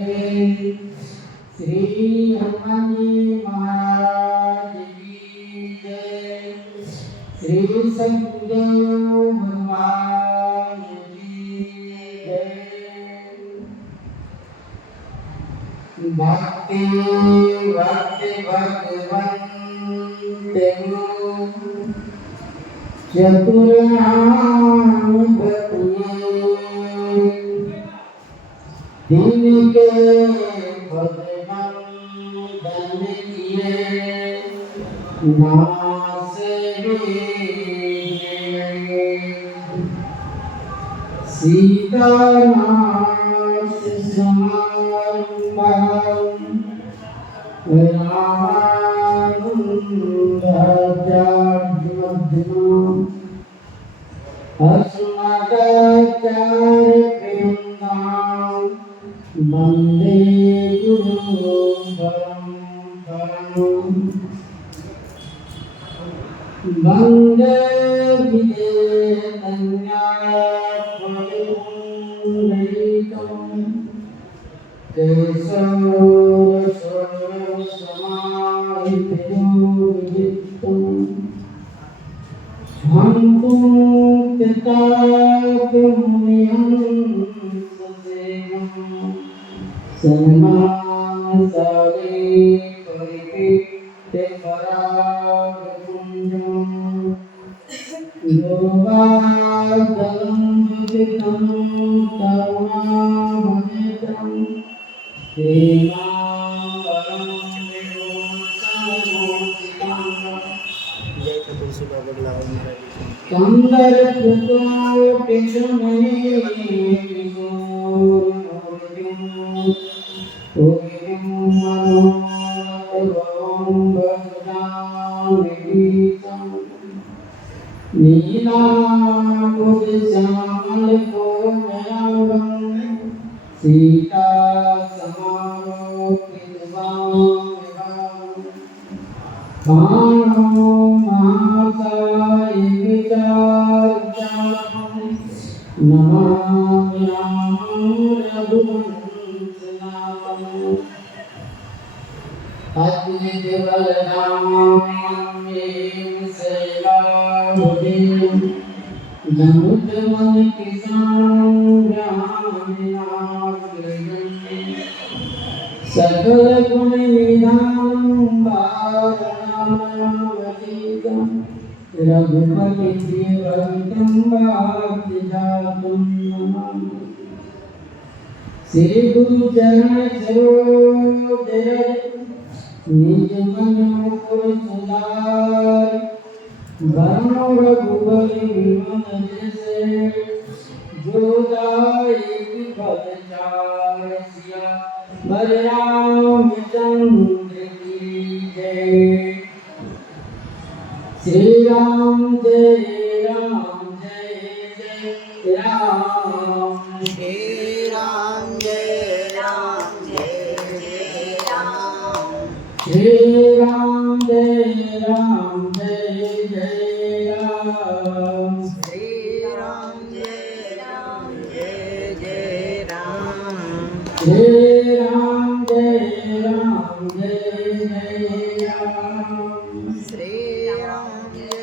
श्री हनुमान जी महाराज की जय। श्री सतगुरुदेव भगवान की जय। भक्ति भक्ति भगवंत चतुरान दिन के भगवान धन किए नास सीतानाथ समारंभम रामानुजाचार्यमध्यमम् अस्मदाचार्यवृन्दाम् वन्दे गुरु परम्पराम्। वन्दे विजयन्यायपुण्डरीकम् केशवसमाहितम् हन्तुं कृतार्थमुनिहंससेवम् सन्मानसारे परिकीर्त्य परागपुञ्जम् योगादलं विदितं तरुणामनितं हेमाम्बरं विभूषणभूषितं सीता समारोह सकल गुण निधान रघुपति प्रिय भक्तं वाक्यजातं नमामि। श्री गुरु चरण सरोज निज मन मुकुर सुधार बरनो रघुबर विमल जैसे जो दायक फल चार सिया बर रामचंद्र की जय। श्री राम जय राम जय जय राम। श्री राम जय राम जय जय राम। श्री राम जय राम जय जय राम। श्री राम जय राम जय जय राम। श्री राम जय राम जय जय राम। श्री राम जय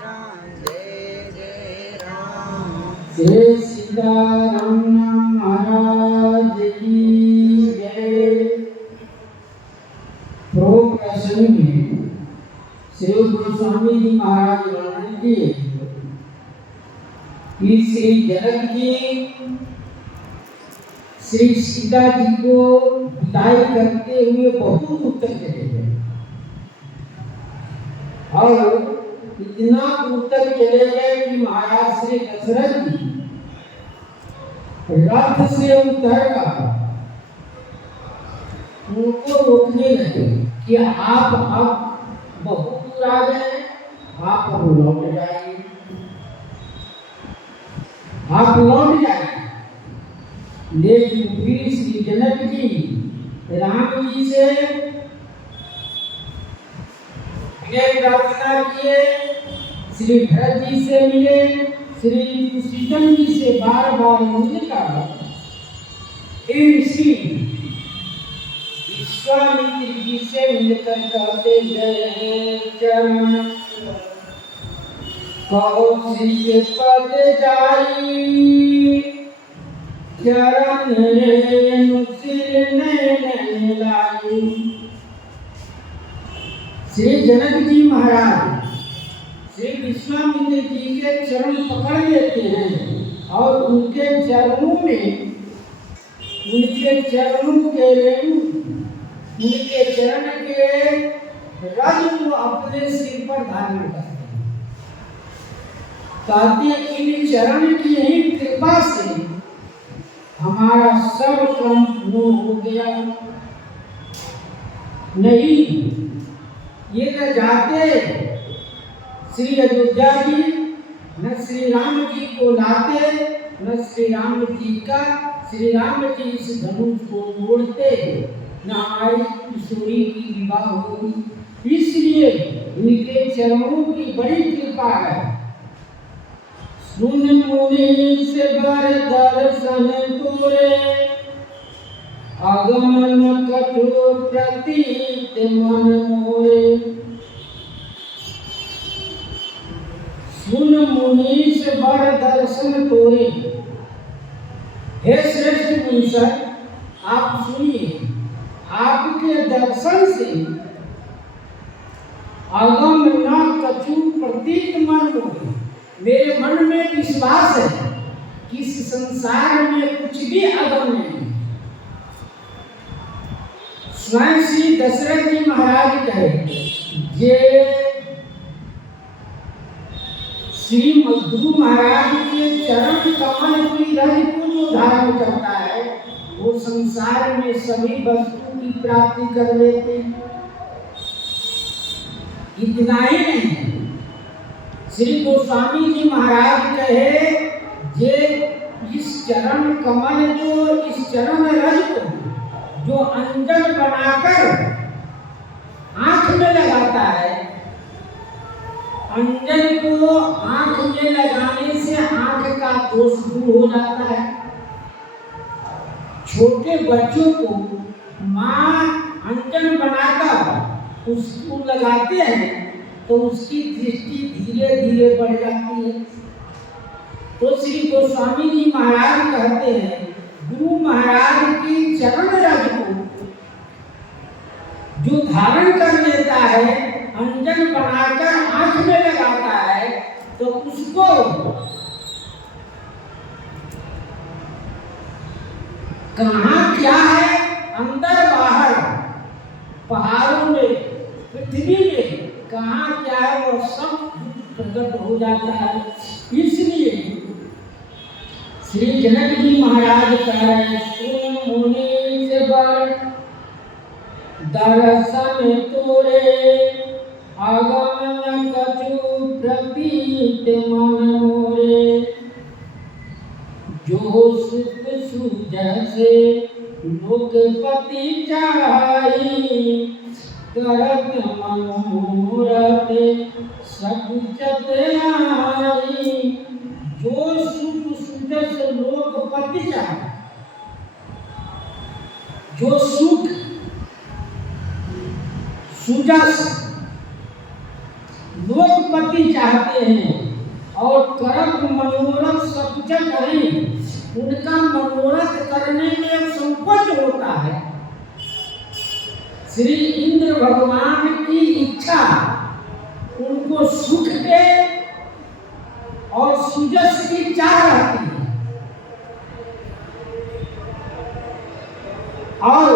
राम जय जय राम। श्री सीताराम महाराज की जय। प्रोक्त प्रसंग में श्री गोस्वामी जी महाराज वर्णन किए कि श्री जनक जी श्री सीता जी को विदाई करते हुए बहुत दूर तक चले गए और इतना दूर तक चले गए कि महाराज श्री दशरथ जी रथ से उतरकर उनको रोकने लगे कि आप अब बहुत दूर आ गए, आप अब लौट जाइए, आप लौट जाइए। लेकिन फिर श्री जनक जी राम जी से प्रार्थना किए, श्री भरत जी से मिले, श्री सीतम जी से बार बार मिलकर फिर श्री विश्वामित्र जी से मिलकर कहते जय चरण कौशिक पद जाई चरण रेणु सिर नयन लाई। श्री जनक जी महाराज श्री विश्वामित्र जी के चरण पकड़ लेते हैं और उनके चरणों के रेणु उनके चरण के रज को अपने सिर पर धारण करते हैं। कहते इन चरण की ही कृपा से हमारा सब काम पूर्ण हो गया। नहीं ये न जाते श्री अयोध्या जी, न श्री राम जी को लाते, न श्री राम जी इस धनुष को तोड़ते, न हमारी किशोरी की विवाह होगी। इसलिए इनके चरणों की बड़ी कृपा है। सुन मुनि से बर दर्शन तोरे आगमन कटु प्रतीत मन मोरे। सुन मुनि से बर दर्शन तोरे। हे श्रेष्ठ मुनीश्वर आप सुनिए, आपके दर्शन से अगम न कछु प्रतीत मन मोरे। मेरे मन में विश्वास है कि इस संसार में कुछ भी अगम नहीं। स्वयं श्री दशरथ जी महाराज कहे जे श्री गुरु महाराज के चरण कमल की रज को जो धारण करता है वो संसार में सभी वस्तु की प्राप्ति कर लेते। इतना ही नहीं, श्री गोस्वामी जी महाराज कहे जे इस चरण कमल को, इस चरण रज को जो अंजन बनाकर आंख में लगाता है, अंजन को आंख में लगाने से आंख का दोष दूर हो जाता है। छोटे बच्चों को माँ अंजन बनाकर उसको लगाते हैं तो उसकी दृष्टि धीरे धीरे बढ़ जाती है। तो श्री गोस्वामी जी महाराज कहते हैं गुरु महाराज की चरण रज को जो धारण कर लेता है, अंजन बनाकर आंख में लगाता है, तो उसको कहाँ क्या है, अंदर बाहर, पहाड़ों में, पृथ्वी में कहाँ क्या है वो सब प्रकट हो जाता है। इसलिए श्री जनक जी महाराज कह रहे हैं सुन मुनि से बर दर्शन तोरे आगमन कछु प्रतीत मन मोरे। जो सुख सुजसे लोकपति चाही करत मनोरथ सकुचत आई। जो सुख सुजस लोकपति चाहे, जो सुख सुजस लोकपति चाहते हैं और करत मनोरथ सकुचत है, उनका मनोरथ करने में संकोच होता है। श्री इंद्र भगवान की इच्छा उनको सुख के और सुजस की चाह रहती है और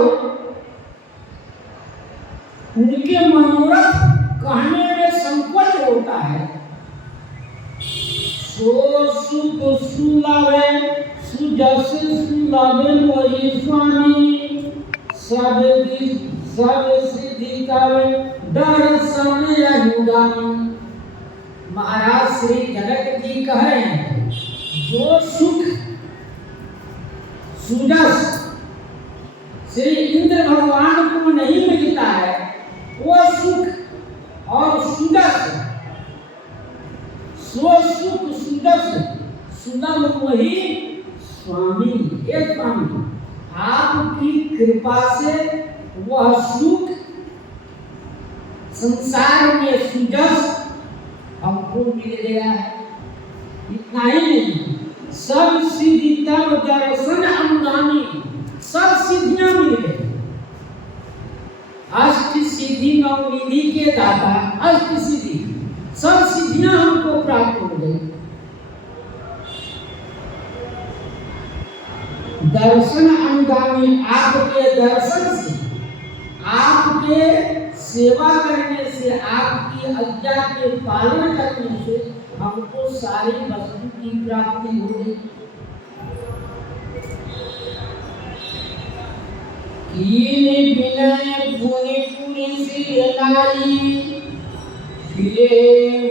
उनके मनोरथ कहने में संकोच होता है। सो सुख सुलावे सुजस सुलावे वही स्वामी सब सिद्धि करे दर्शन अहिगामी। महाराज श्री जनक जी कहे जो सुख सुजस श्री इंद्र भगवान को नहीं मिलता है, वो सुख और सुजस, सो सुख सुजस सुलभ वही स्वामी। हे स्वामी आपकी कृपा से वह सुख संसार में सुजस हमको मिल गया है। इतना ही नहीं, सब सिद्धि तब दर्शन अनुगामी, सब सिद्धियां मिल गई। अष्ट सिद्धि नवनिधि के दाता, अष्ट सिद्धि, सब सिद्धियां हमको प्राप्त हो गई। दर्शन अनुगामी, आपके दर्शन से, आपके सेवा करने से, आपकी आज्ञा के पालन करने से हमको सारी वस्तु की प्राप्ति हो गई। कीन विनय पुनि पुनि सिर नाई, फिरे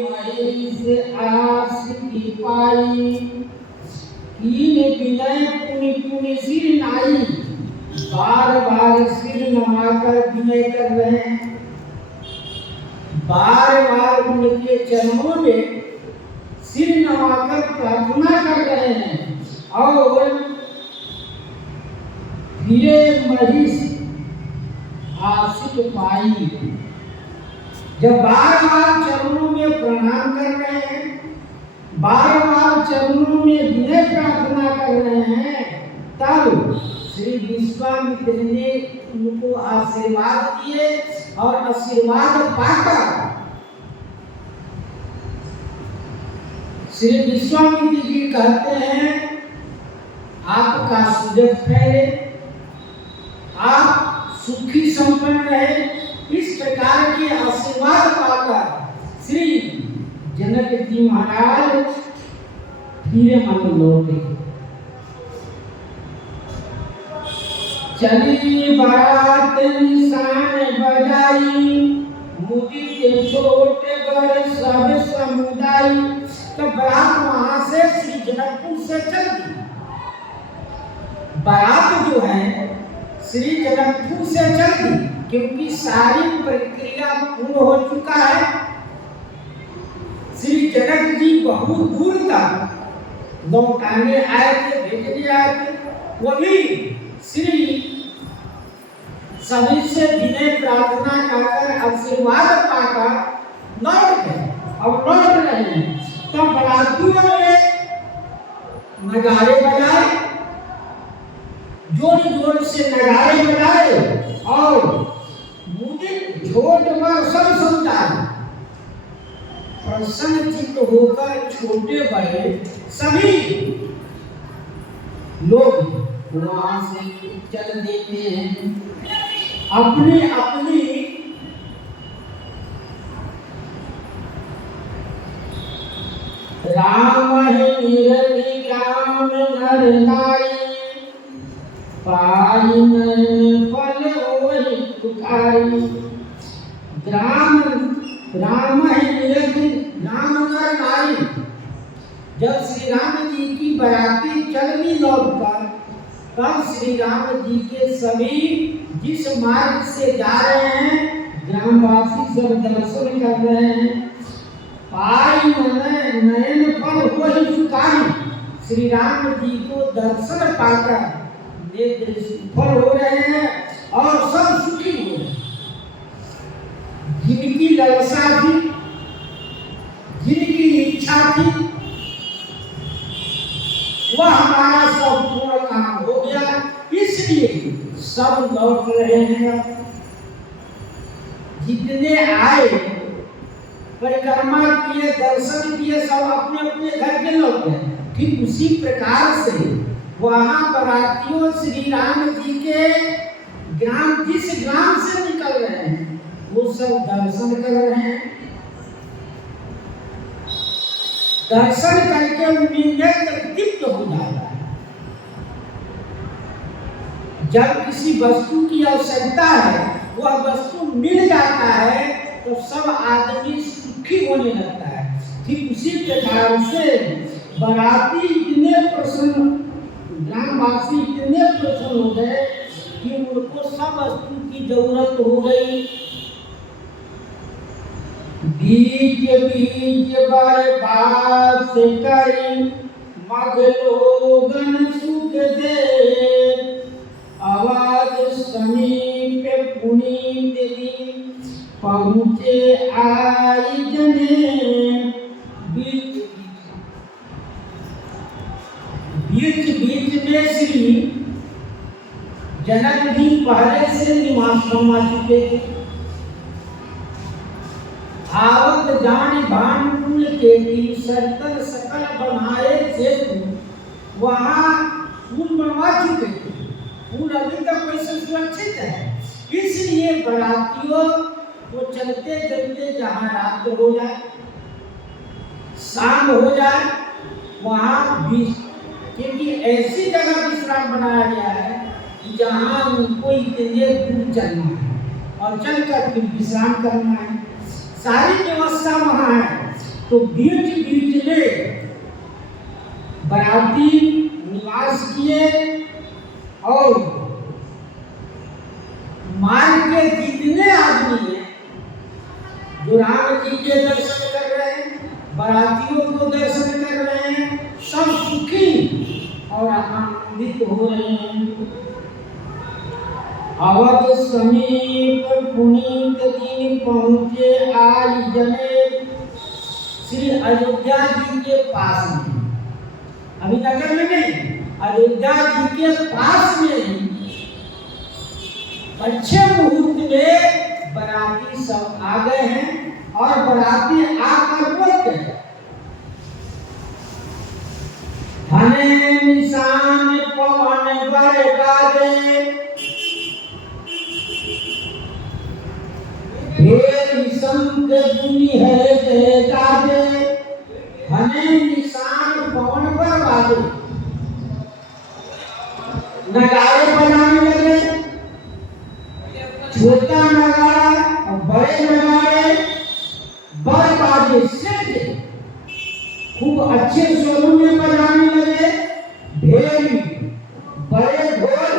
महिष आस की पाई। कीन विनय पुनि पुनि सिर नाई, बार बार सिर नवाकर विनय कर रहे हैं, बार बार उनके चरणों में सिर नवाकर प्रार्थना कर रहे हैं। और फिरे महिष आशिक पाई, जब बार बार चरणों में प्रणाम कर रहे हैं, बार बार चरणों में विनय प्रार्थना कर रहे हैं, तब श्री विश्वामित्र ने उनको आशीर्वाद दिए और आशीर्वाद पाकर श्री विश्वामित्र जी कहते हैं, आपका सुजग फैले, आप सुखी संपन्न रहे। इस प्रकार के आशीर्वाद पाकर श्री जनक जी महाराज धीरे मन लौटे। चली बारात निशान बजाई, मुदित छोटे बड़े सब समुदाय। तो बारात वहां से श्री जनकपुर से चल दी। बारात जो है श्री जनकपुर से चल दी, क्योंकि सारी प्रक्रिया पूर्ण हो चुका है। श्री जनक जी बहुत दूर तक लौटाने आए थे, भेजने आए थे। वही श्री सभी से विनय प्रार्थना कर आशीर्वाद पाकर लौट गए। अब लौट रहे हैं, तब बरातियों ने नगाड़े बजाए, जोर जोर से नगाड़े बजाए और मुदित छोट पर सब समुदाय प्रसन्न चित्त होकर छोटे बड़े सभी लोग वहां से चल देते हैं अपनी अपनी राम है निरविराम नर नारी, पाई नयन फल वही पुकारी। राम है निरविराम नर नारी। जब श्री राम जी की बराती चलनी लौटकर, तब श्री राम जी के सभी जिस मार्ग से जा रहे हैं, ग्रामवासी सब दर्शन कर रहे हैं। पाई नयन फल वही सुखाई। श्री राम जी को दर्शन पाकर नेत्र सुफल हो रहे हैं और सब सुखी हो रहे हैं। जिनकी लालसा थी, जिनकी इच्छा थी, वह हमारा सब पूर्ण काम हो गया। इसलिए सब लौट रहे हैं। जितने आए, परिक्रमा किए, दर्शन किए, सब अपने अपने घर के लौट गए। ठीक उसी प्रकार से वहां बरातियों श्री राम जी के ग्राम, जिस ग्राम से निकल रहे हैं, वो सब दर्शन कर रहे हैं। दर्शन करके उनमें नेत्र दीप्त हो जाता है। जब किसी वस्तु की आवश्यकता है, वह वस्तु मिल जाता है, तो सब आदमी सुखी होने लगता है। ठीक उसी प्रकार से बराती इतने प्रसन्न, ग्रामवासी इतने प्रसन्न हो गए कि उनको सब वस्तु की जरूरत हो गई। बीज बीज बरबास करी, मग लोगन सुख दे, आवाज समीप पुनीत दिन पहुँचे आई जने। बीच बीच में श्री जनक जी पहले से निवास फरमा चुके थे। आवत जान भानुकुल के सरतल सकल बनाए थे, वहाँ फूल बनवा चुके थे। फूल अभी तक वैसे सुरक्षित है, इसलिए बरातियों को चलते चलते जहाँ रात हो जाए, शाम हो जाए, वहाँ भी क्योंकि ऐसी जगह विश्राम बनाया गया है कि जहाँ उनको इतने दूर चलना है और चलकर फिर विश्राम करना है, सारी व्यवस्था वहाँ है। तो बीच बीच में बराती निवास किए और मार्ग के जितने आदमी हैं जो राम जी के दर्शन कर रहे हैं, बरातियों को दर्शन कर रहे हैं, सब सुखी और आनंदित हो रहे हैं। अवध समीप पुनीत दिन पहुँचे आई जने। श्री अयोध्या जी के पास में, अभी नगर में नहीं, अयोध्या जी के पास में ही अच्छे मुहूर्त में बराती सब आ गए हैं और बराती आकर बोलते हैं, धने निशान पवन बर गाजे, भेद संग दुनि है जय गाजे। धने निशान पवन बर गाजे, नगाड़े बजाने लगे, छोटा नगाड़ा और बड़े नगाड़े बर बाजे से खूब अच्छे स्वरों में बजाने लगे। भेरी बड़े ढोल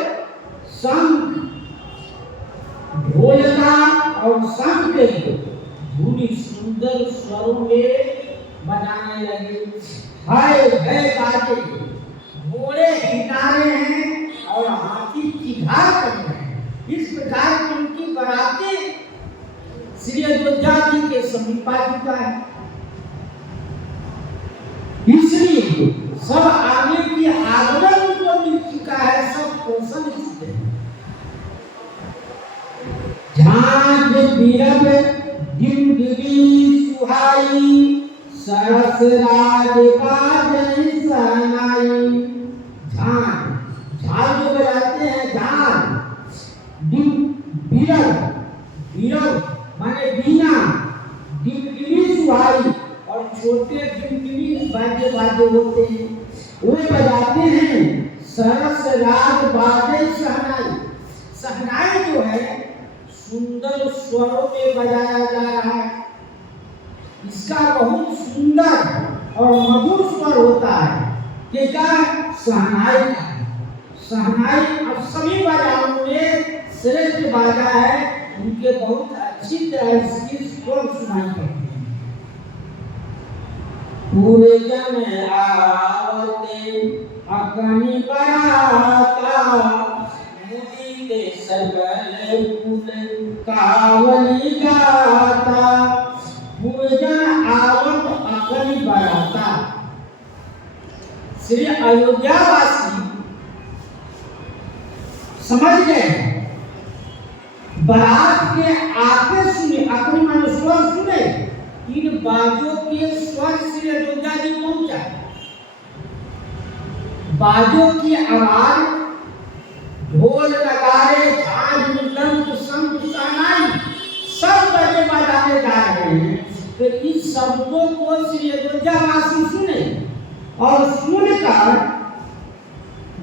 शंख, ढोलका और शंख धुनी सुंदर स्वरों में बजाने लगे। हाय भय बाजे, घोड़े हिला रहे हैं और हाथी चिघार कर रहे हैं। इस प्रकार की उनकी बराती श्री अयोध्या जी के समीप आ चुका है, इसलिए सब आने की आग्रह उनको मिल चुका है, सब प्रसन्न चुके हैं। झांझ बिरब डिंडीरी सुहाई, सरस राज बाजै सहनाई। झांझ झांझ जो बजाते हैं, झांझ बिरब माने बीना, डिंडीरी सुहाई और छोटे डिंडीरी बाजे होते हैं, वो बजाते हैं। सरस राग बाजे सहनाई, सहनाई जो है सुंदर स्वरों में बजाया जा रहा है, इसका बहुत सुंदर और मधुर स्वर होता है। कि क्या सहनाई का, सहनाई अब सभी बाजाओं में श्रेष्ठ बाजा है, उनके बहुत अच्छी तरह इसकी स्वर सुनाई पड़ती है। पूरे जन आवते अकनि बराता, मुदिते सकल कुल कावली गाता। पूरे जन आवत अकनि बराता, श्री अयोध्या वासी समझ गए, बारात के आते सुने, अकनि माने स्वर सुने, इन बाजों के स्वर श्री अयोध्या जी पहुंचा। बाजों की आवाज, ढोल नगाड़े झांझ मृदंग शंख शहनाई सब बजे बजाने जा रहे हैं। तो इस शब्दों को श्री अयोध्या वासी सुने और सुनकर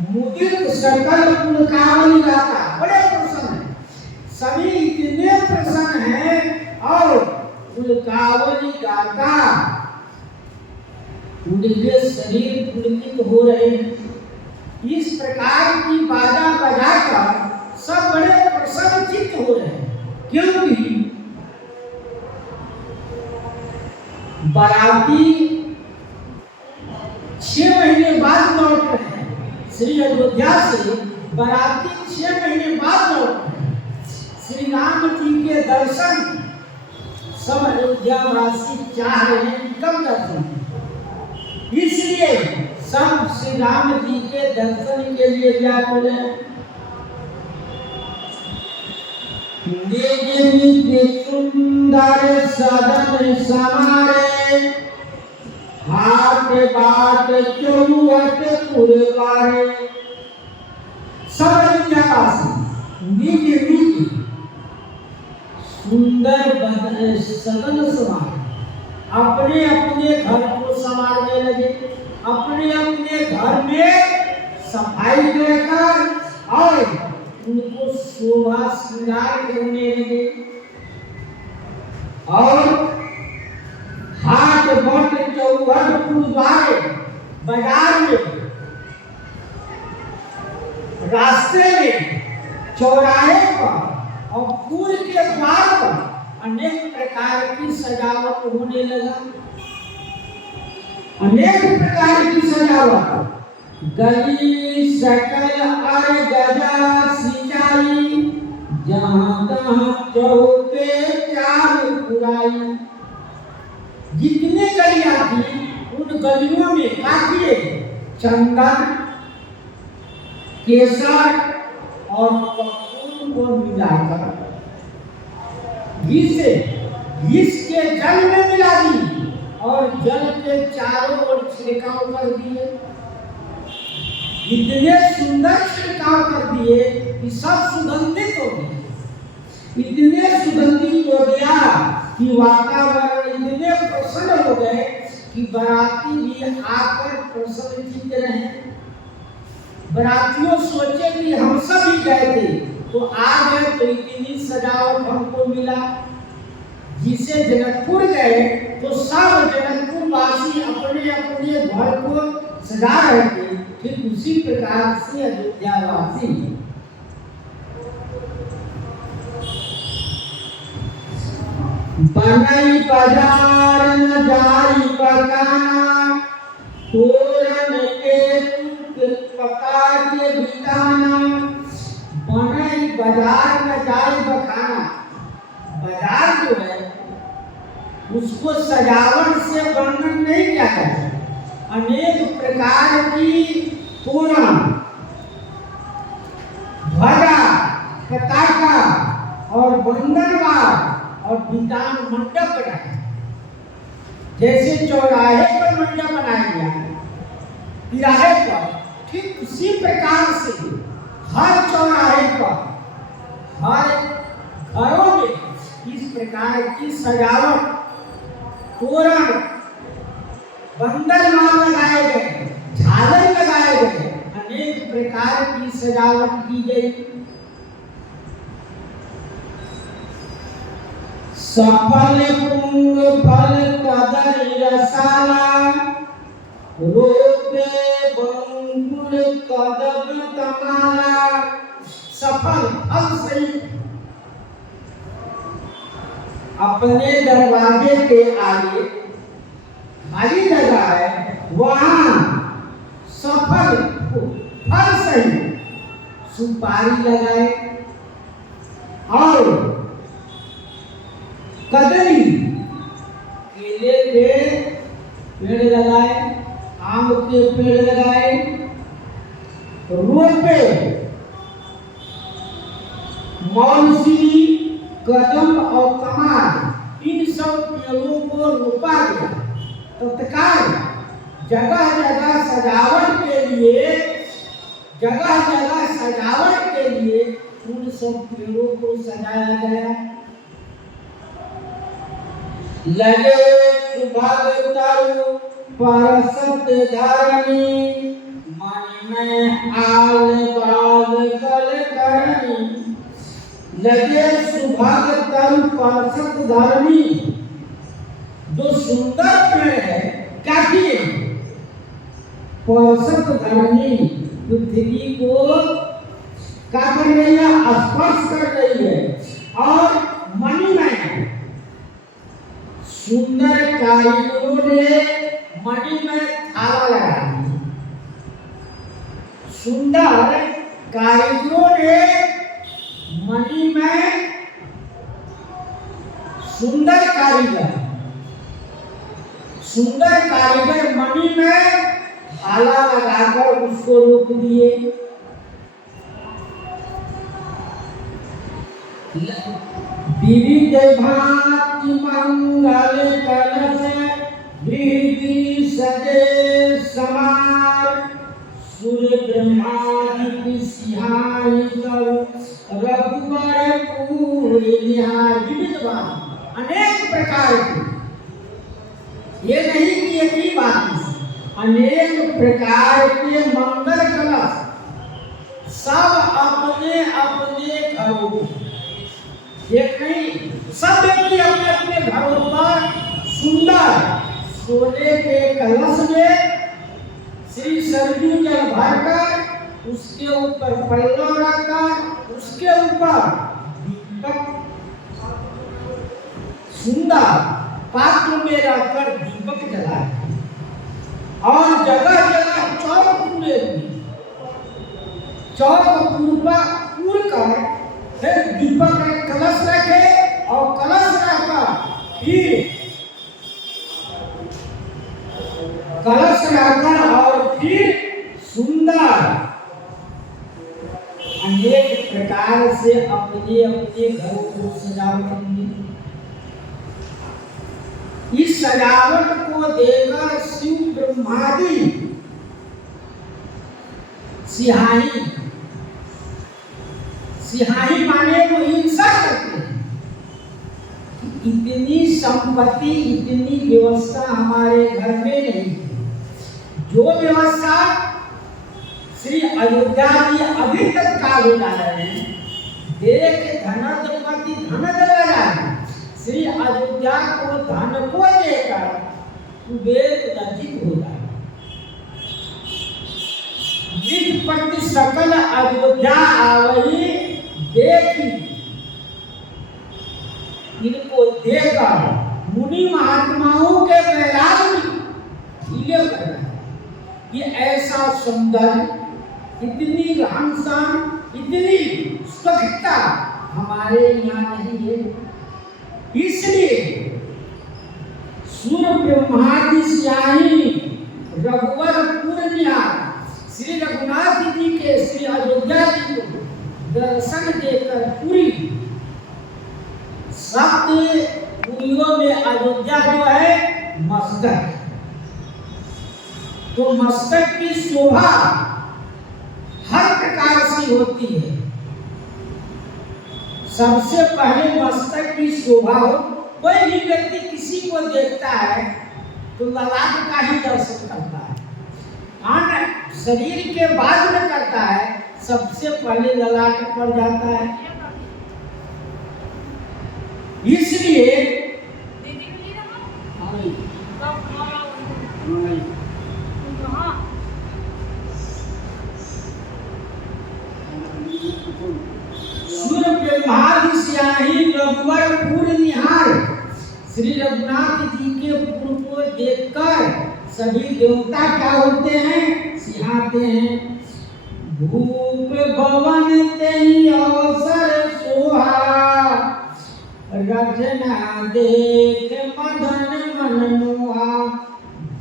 मुदित सकल कुल कावली गाता, बड़े प्रसन्न है, सभी इतने प्रसन्न हैं और कावली गाता, उनके शरीर पुलकित हो रहे हैं। इस प्रकार की बाजा बजाकर सब बड़े प्रसन्न चित्त हो रहे हैं, क्योंकि बाराती 6 महीने बाद लौट रहे हैं। श्री अयोध्या से बाराती 6 महीने बाद लौट रहे हैं। श्री राम सब अयोध्यावासी चाह रहे हैं कि कब दर्शन हो। इसलिए सब श्री राम जी के दर्शन के लिए व्याकुल है। निज निज सुंदर सदन समारे, हाट बाट चौवट पुरवारे। सब अयोध्यावासी निज निज सुंदर सदन समारे, अपने अपने घर को संवारने लगे, अपने अपने घर में सफाई कर और उनको शोभा श्रृंगार करने लगे। और हाट बट चौवट पुरवारे, बाजार में, रास्ते में, चौराहे पर और पुर के द्वार पर अनेक प्रकार की सजावट होने लगा। अनेक प्रकार की सजावट, गली सकल अर गजा सिंचाई, जहाँ तहाँ चौके चार पुराई। जितने गलियां थी उन गलियों में काटिए चंदन, केसर और कपूर को मिलाकर घिस के जल में मिला दी और जल के चारों ओर छिड़काव कर दिए। इतने सुंदर छिड़काव कर दिए कि सब सुगंधित हो गए। इतने सुगंधित हो गया कि वातावरण इतने प्रसन्न हो गए कि बाराती भी आकर प्रसन्नचित्त रहे। बारातियों सोचे कि हम सब ही गए थे तो आ गए तो इतनी सजावट हमको मिला। जिसे जनकपुर गए तो सब जनकपुर वासी अपने अपने घर को सजा रहे थे, ठीक उसी प्रकार से अयोध्या वासी बनई बाजार न जाई बगाना, तोरण के पका के बिताना। बनई बाजार न जाई बखाना, बाजार जो है उसको सजावट से वर्णन नहीं किया जाता। अनेक प्रकार की तोरण, ध्वजा, पताका और बंधनवार और विधान मंडप बनाया। जैसे चौराहे पर मंडप बनाया गया तिराहे पर, ठीक उसी प्रकार से हर चौराहे पर, हर घरों में इस प्रकार की सजावट, तोरण, बंधनवार लगाए गए, झालर लगाए गए, अनेक प्रकार की सजावट की गई। सफल पुंग फल कदर रसाला, रोपे बंकुल कदम तमाला। सफल फल सही अपने दरवाजे के आगे खाली जगह है, वहां सफल फल सही सुपारी लगाए और कदली केले के पेड़ लगाए, आम के पेड़ लगाए, रोपे मौलसी, कदम और कमाल, इन सब पेड़ों को रोपा गया। तत्काल जगह जगह सजावट के लिए, जगह जगह सजावट के लिए उन सब पेड़ों को सजाया गया। लगे सुभग तरु परसत धरणी, मन में आल बाल कल करनी। लगे सुभग तरु परसत धरणी, जो सुंदर पेड़ है, क्या किए? परसत धरणी पृथ्वी को क्या कर रही है? स्पर्श कर रही है। और मणिमय सुंदर कारीगरों ने मणि में थाला लगा दिया। सुंदर कारीगरों ने मणि में सुंदर कारीगर मणि में भाला लगाकर उसको रोक दिए। विविध भांति मंगल कलश वृद्धि सजे समार सूर्य ब्रह्मादि सिहाई सब रघुवर पूरी निहार। विविध भांति अनेक प्रकार के, ये नहीं कि एक ही बात, अनेक प्रकार के मंगल कलश सब अपने अपने घरों में, एक नहीं, सब व्यक्ति अपने अपने घरों पर सुंदर सोने के कलश में श्री सरजू जल भरकर उसके ऊपर पल्लव रखकर उसके ऊपर दीपक सुंदर पात्र में रखकर दीपक जलाए और जगह जगह चौक पूरे चौक पूर कर फिर दीपक कलश रखे और कलश रखकर फिर सुंदर अनेक प्रकार से अपने अपने घरों को सजावट की। इस सजावट को देखकर शिव ब्रह्मादि सिहाई माने वो हिंसा करते हैं। इतनी संपत्ति इतनी व्यवस्था हमारे घर में नहीं है। जो व्यवस्था श्री अयोध्या जी अभी तक काल डाल रहे हैं, देख धनपति धन दे श्री अयोध्या को धन को देकर कुबेर लज्जित हो जाए। पति सकल अयोध्या आवई देखी, इनको देखकर मुनि महात्माओं के बैराग ढीले कर रहे हैं। ये ऐसा सुंदर, इतनी रहन-सहन, इतनी स्वच्छता हमारे यहाँ नहीं है। इसलिए सूर्य ब्रह्मादि सियाही रघुवर पूर्णिया श्री रघुनाथ जी के श्री अयोध्या जी को दर्शन देकर पूरी सप्त पुरियों में अयोध्या जो है मस्तक, तो मस्तक की शोभा हर प्रकार से होती है। सबसे पहले मस्तक की शोभा हो, कोई भी व्यक्ति किसी को देखता है तो ललाट का ही दर्शन करता है, अन्य शरीर के बाद में करता है, सबसे पहले ललाट पर जाता है। इसलिए सूर्य ब्रह्मादि सियाही रघुवर पूर्ण निहार, श्री रघुनाथ जी के पूर्व को देखकर सभी देवता क्या होते हैं, सिहाते हैं। भूप भवन तेहि अवसर सोहा, रचना देख मदन मन मोहा।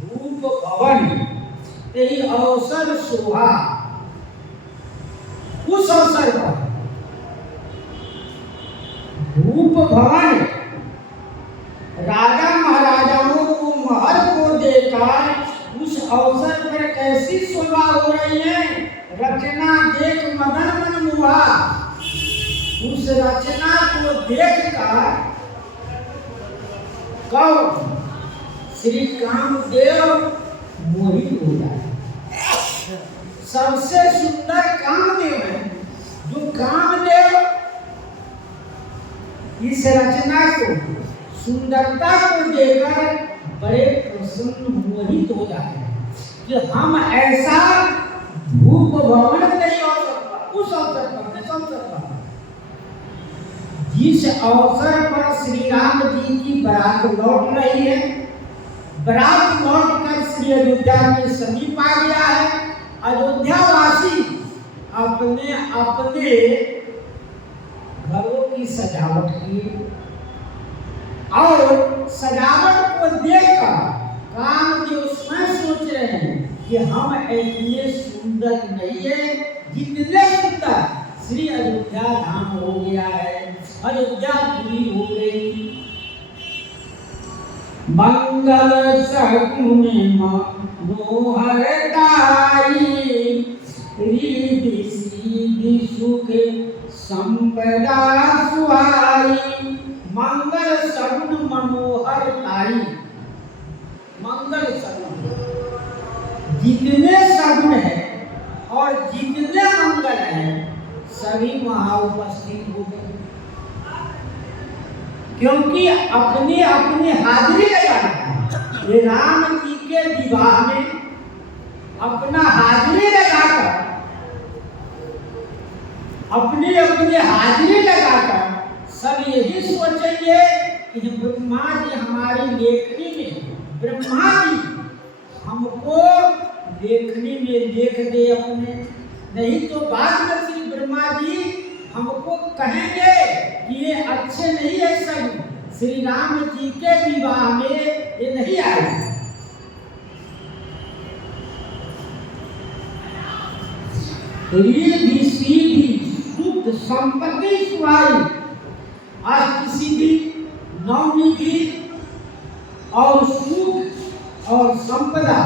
भूप भवन तेहि अवसर सोहा, उस अवसर पर भूप भवन राजा महाराजाओं को महल को देखकर उस अवसर पर कैसी शोभा हो रही है। रचना देख मदन मन मोहा, उस रचना को देखकर कब श्री कामदेव मोहित हो जाए। सबसे सुंदर कामदेव है, जो कामदेव इस रचना को सुंदरता को देखकर बड़े प्रसन्न मोहित हो जाते हैं कि हम ऐसा भूप भवन नहीं हो सकता। उस अवसर पर, किस अवसर पर, जिस अवसर पर श्री राम जी की बारात लौट रही है, बारात लौट कर श्री अयोध्या के समीप आ गया है। अयोध्या वासी अपने अपने घरों की सजावट की, और सजावट को देखकर कामदेव स्वयं सोच रहे हैं कि हम इतने सुंदर नहीं है जितने सुंदर श्री अयोध्या धाम हो गया है, अयोध्या पूरी हो गई। मंगल सगुन मनोहरताई, रिद्धि सिद्धि सुख संपदा सुहाई। मंगल सगुन मनोहरताई, मंगल सगुन जितने सगुन है और जितने मंगल है सभी वहां उपस्थित हो गए, क्योंकि अपने अपने हाजिरी लगाकर ये राम जी के विवाह में अपना हाजिरी लगाकर, अपने अपने हाजिरी लगाकर सब यही सोचेंगे कि ब्रह्मा जी हमारी लेखनी में, ब्रह्मा जी हमको लेखनी में देख दे अपने, नहीं तो बाद में श्री ब्रह्मा जी हमको कहेंगे कि ये अच्छे नहीं है, सब श्री राम जी के विवाह में ये नहीं आए। रिद्धि सिद्धि शुद्ध संपत्ति सुहाई, अष्ट सिद्धि नवनिधि और सुख और संपदा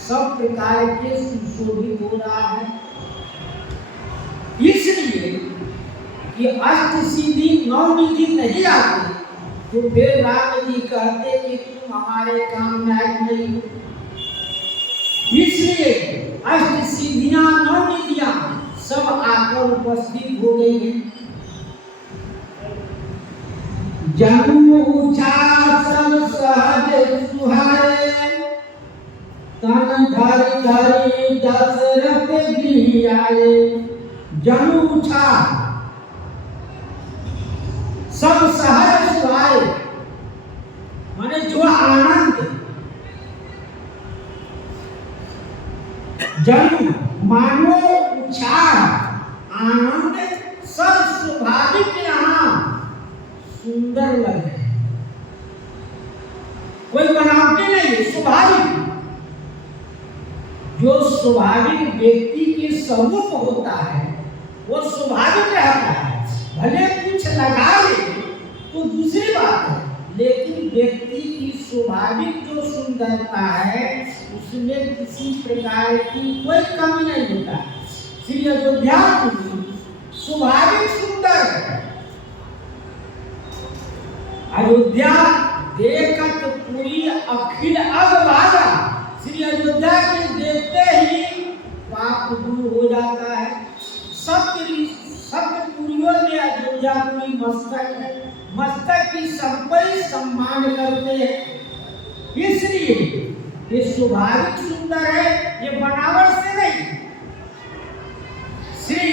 सब प्रकार के सुशोभित हो रहा है। इसलिए कि अष्ट सिद्धि नवनिधि नहीं आती तो फिर राम जी कहते कि तुम हमारे काम में नहीं हो। इसलिए अष्ट सिद्धियां नवनिधियां सब आकर उपस्थित हो गई हैं। जन्म ऊंचा सब सहज सुहाए, तन धरि धरि दशरथ गृह आए। जन्म ऊंचा सब सहज सुहाए, माने जो आनंद, जन्म मानो उछाल, आनंद सब स्वाभाविक यहाँ सुंदर लगे, कोई बनावटी नहीं, स्वाभाविक। जो स्वाभाविक व्यक्ति के स्वरूप होता है वो स्वाभाविक रहता है, भले कुछ लगा ले तो दूसरी बात है, लेकिन व्यक्ति की स्वाभाविक जो सुंदरता है उसमें किसी प्रकार की कोई कमी नहीं होता। श्री अयोध्या स्वाभाविक सुंदर है। अयोध्या देखत पूरी अखिल अगवादा, श्री अयोध्या के देखते ही पाप दूर हो जाता है। सप्त पुरियों में अयोध्यापुरी मस्तक है, मस्तक की सब कोई सम्मान करते हैं, इसलिए ये स्वाभाविक सुंदर है, ये बनावट से नहीं। श्री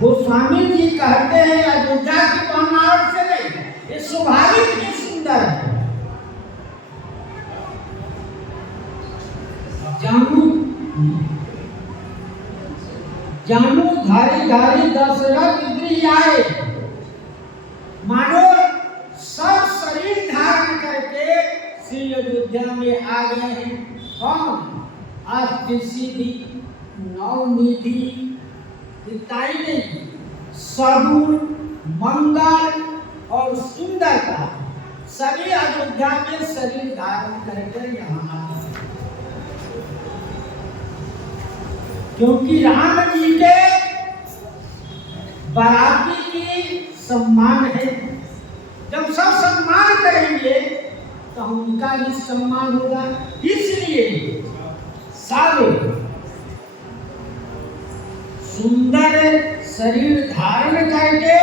गोस्वामी जी कहते हैं अयोध्या की बनावट से नहीं, ये स्वाभाविक ही सुंदर है। जानू धारी धारी दशरथ गृह आए, मानो सब शरीर धारण करके श्री अयोध्या में आ गए हैं। कौन? अष्ट सिद्धि नवनिधि इताई नहीं, सगुण मंगल और सुंदरता सभी अयोध्या में शरीर धारण करके यहाँ आ गए, क्योंकि राम जी के बराती की सम्मान है। जब सब सम्मान करेंगे तो उनका भी सम्मान होगा, इसलिए सब सुंदर शरीर धारण करके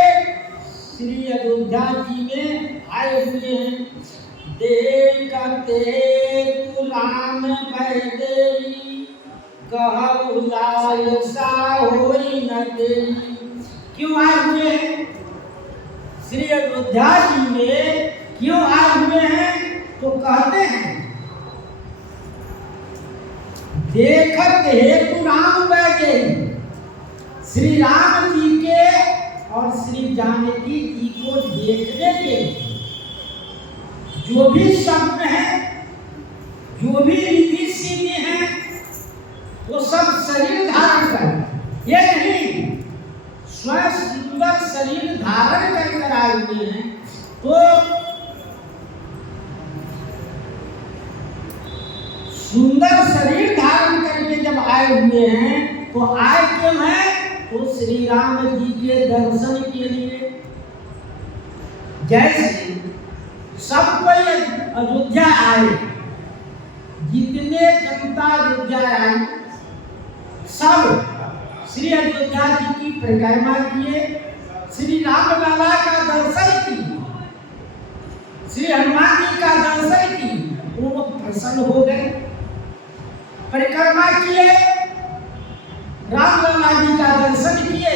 श्री अयोध्या जी में आए हुए हैं। देखते तुलान बैदेई, कहु लालसा होई न देई। क्यों आए हुए हैं श्री अयोध्या जी में? क्यों आए हुए हैं? तो कहते हैं देखत हेतु राम बैठे, श्री राम जी के और श्री जानकी जी को देखने के जो भी शब्द है, जो भी रीति सीधी है, वो सब शरीर धारण कर, ये नहीं स्वयं सुंदर शरीर धारण कर आए हुए हैं। तो सुंदर शरीर धारण करके जब आए हुए हैं तो आए क्यों हैं? तो श्री राम जी के दर्शन के लिए। जैसे सब कोई अयोध्या आए, जितने जनता अयोध्या आए, सब श्री अयोध्या जी की परिक्रमा किए, श्री राम लाला का दर्शन किए, श्री हनुमान जी का दर्शन किए, वो प्रसन्न हो गए। परिक्रमा किए, राम लाला जी का दर्शन किए,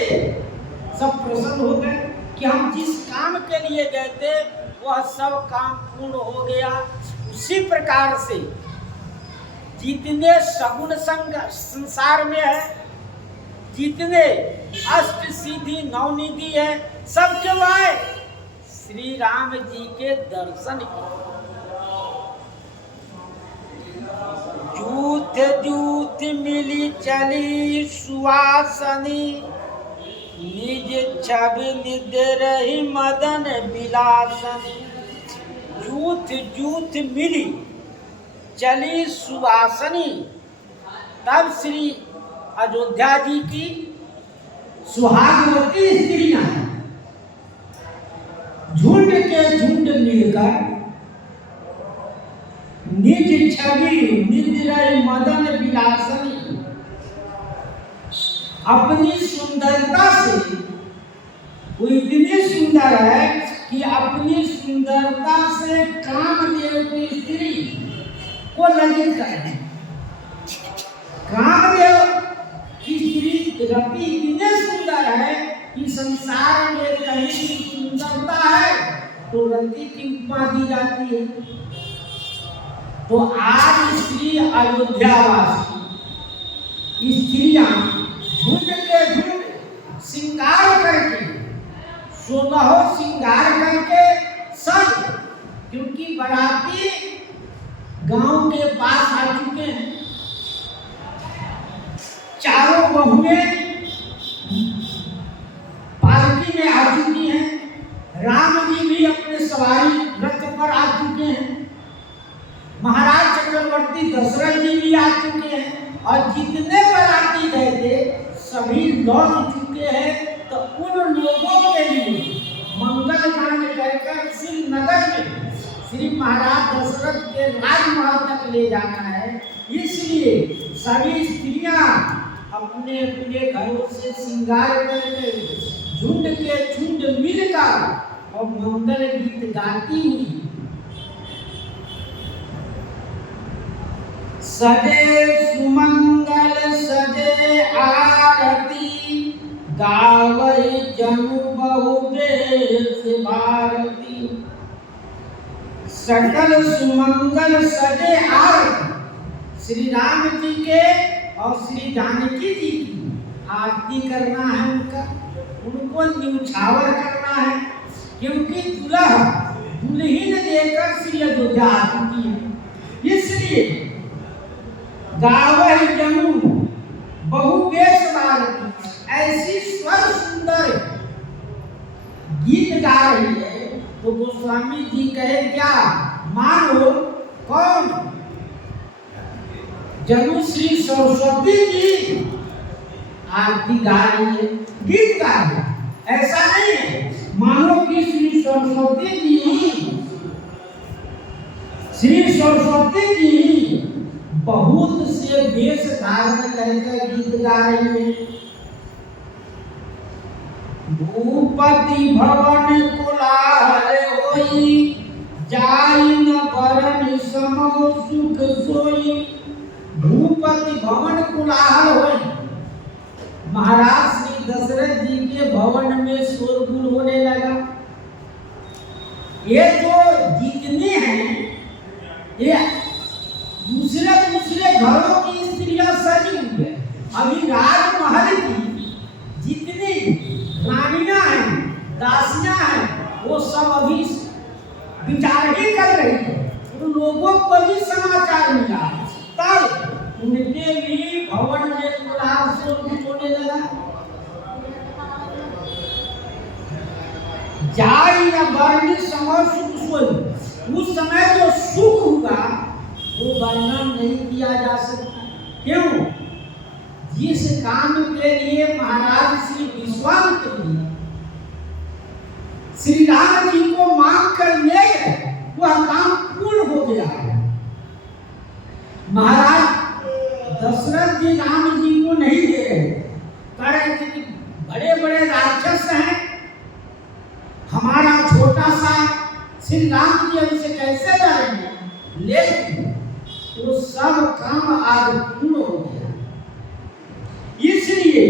सब प्रसन्न हो गए कि हम जिस काम के लिए गए थे वह सब काम पूर्ण हो गया। उसी प्रकार से जितने सगुण संग संसार में है, जितने अष्ट सिद्धि नवनिधि है, सब क्यों आए? श्री राम जी के दर्शन के। जूथ जूथ मिली चली सुवासनी, निज छवि निद रही मदन बिलासनी। जूथ जूथ मिली चली सुवासनी, तब श्री अयोध्या जी की सुहागवती स्त्रियां झुंड के झुंड मिलकर निज छवि निज रही मदन बिलासनी, अपनी सुंदरता से वो इतनी सुंदर है कि अपनी सुंदरता से कामदेव की स्त्री को लज्जित करे। कामदेव की स्त्री रति इतने सुंदर है कि संसार में कहीं भी सुंदरता है तो रति की उपमा दी जाती है। तो आज स्त्री अयोध्यावासी स्त्रियां झुंड के झुंड श्रृंगार करके, 16 श्रृंगार करके सब, क्योंकि बाराती गांव के पास आ चुके हैं, चारों बहुएं पालकी में आ चुकी हैं, राम जी भी अपने सवारी रथ पर आ चुके हैं, महाराज चक्रवर्ती दशरथ जी भी आ चुके हैं, और जितने बाराती गए थे सभी लौट चुके हैं। तो उन लोगों के लिए मंगल गान कर श्रीनगर में श्री महाराज दशरथ के राजमहल तक ले जाना है। इसलिए सभी स्त्रियां अपने अपने घरों से श्रृंगार करके झुंड के झुंड मिलकर और मंगल गीत गाती हुई सजे सुमंगल सजे आरती, गावै जनु बहु बेस भारती। सकल सुमंगल सजे आरती, श्री राम जी के और श्री जानकी जी की आरती करना है, उनको न्यौछावर करना है, क्योंकि दुल्हा दुल्हीन देकर श्री अयोध्या आ चुकी है। इसलिए गावै जनु बहु बेस भारती, ऐसी स्वर सुंदर गीत गा रही है। तो गोस्वामी जी कहे क्या मानो कौन? जनु श्री सरस्वती जी आरती गा रही है, गीत गा रही है। ऐसा नहीं है मानो कि श्री सरस्वती जी बहुत से वेश धारण करके गीत गा रही है। भूपति भवन कोलाहल होई, जाई न बरन समो सुख सोई। भूपति भवन कोलाहल होई, महाराज श्री दशरथ जी के भवन में शोरगुल होने लगा। ये जो जितने हैं ये दूसरे दूसरे घरों की स्त्रियां सजी हुई है। अभी राजमहल की जितनी रानियां हैं, दासियां हैं, वो सब अभी विचार ही कर रही है, तो लोगों को भी समाचार मिला, तब उनके भी भवन में कोलाहल से होने लगा। जाय न वर्णि समय सुख सोई, उस समय जो सुख हुआ वो वर्णन नहीं किया जा सकता। क्यों? जिस काम के लिए महाराज श्री विश्वामित्र जी श्री राम जी को मांग कर ले गए, वह काम पूर्ण हो गया। महाराज दशरथ जी राम जी को नहीं दे रहे, कह रहे थे कि बड़े बड़े राक्षस हैं, हमारा छोटा सा श्री राम जी हमसे कैसे जाएंगे, लेकिन वो सब काम आज पूर्ण हो गया। इसलिए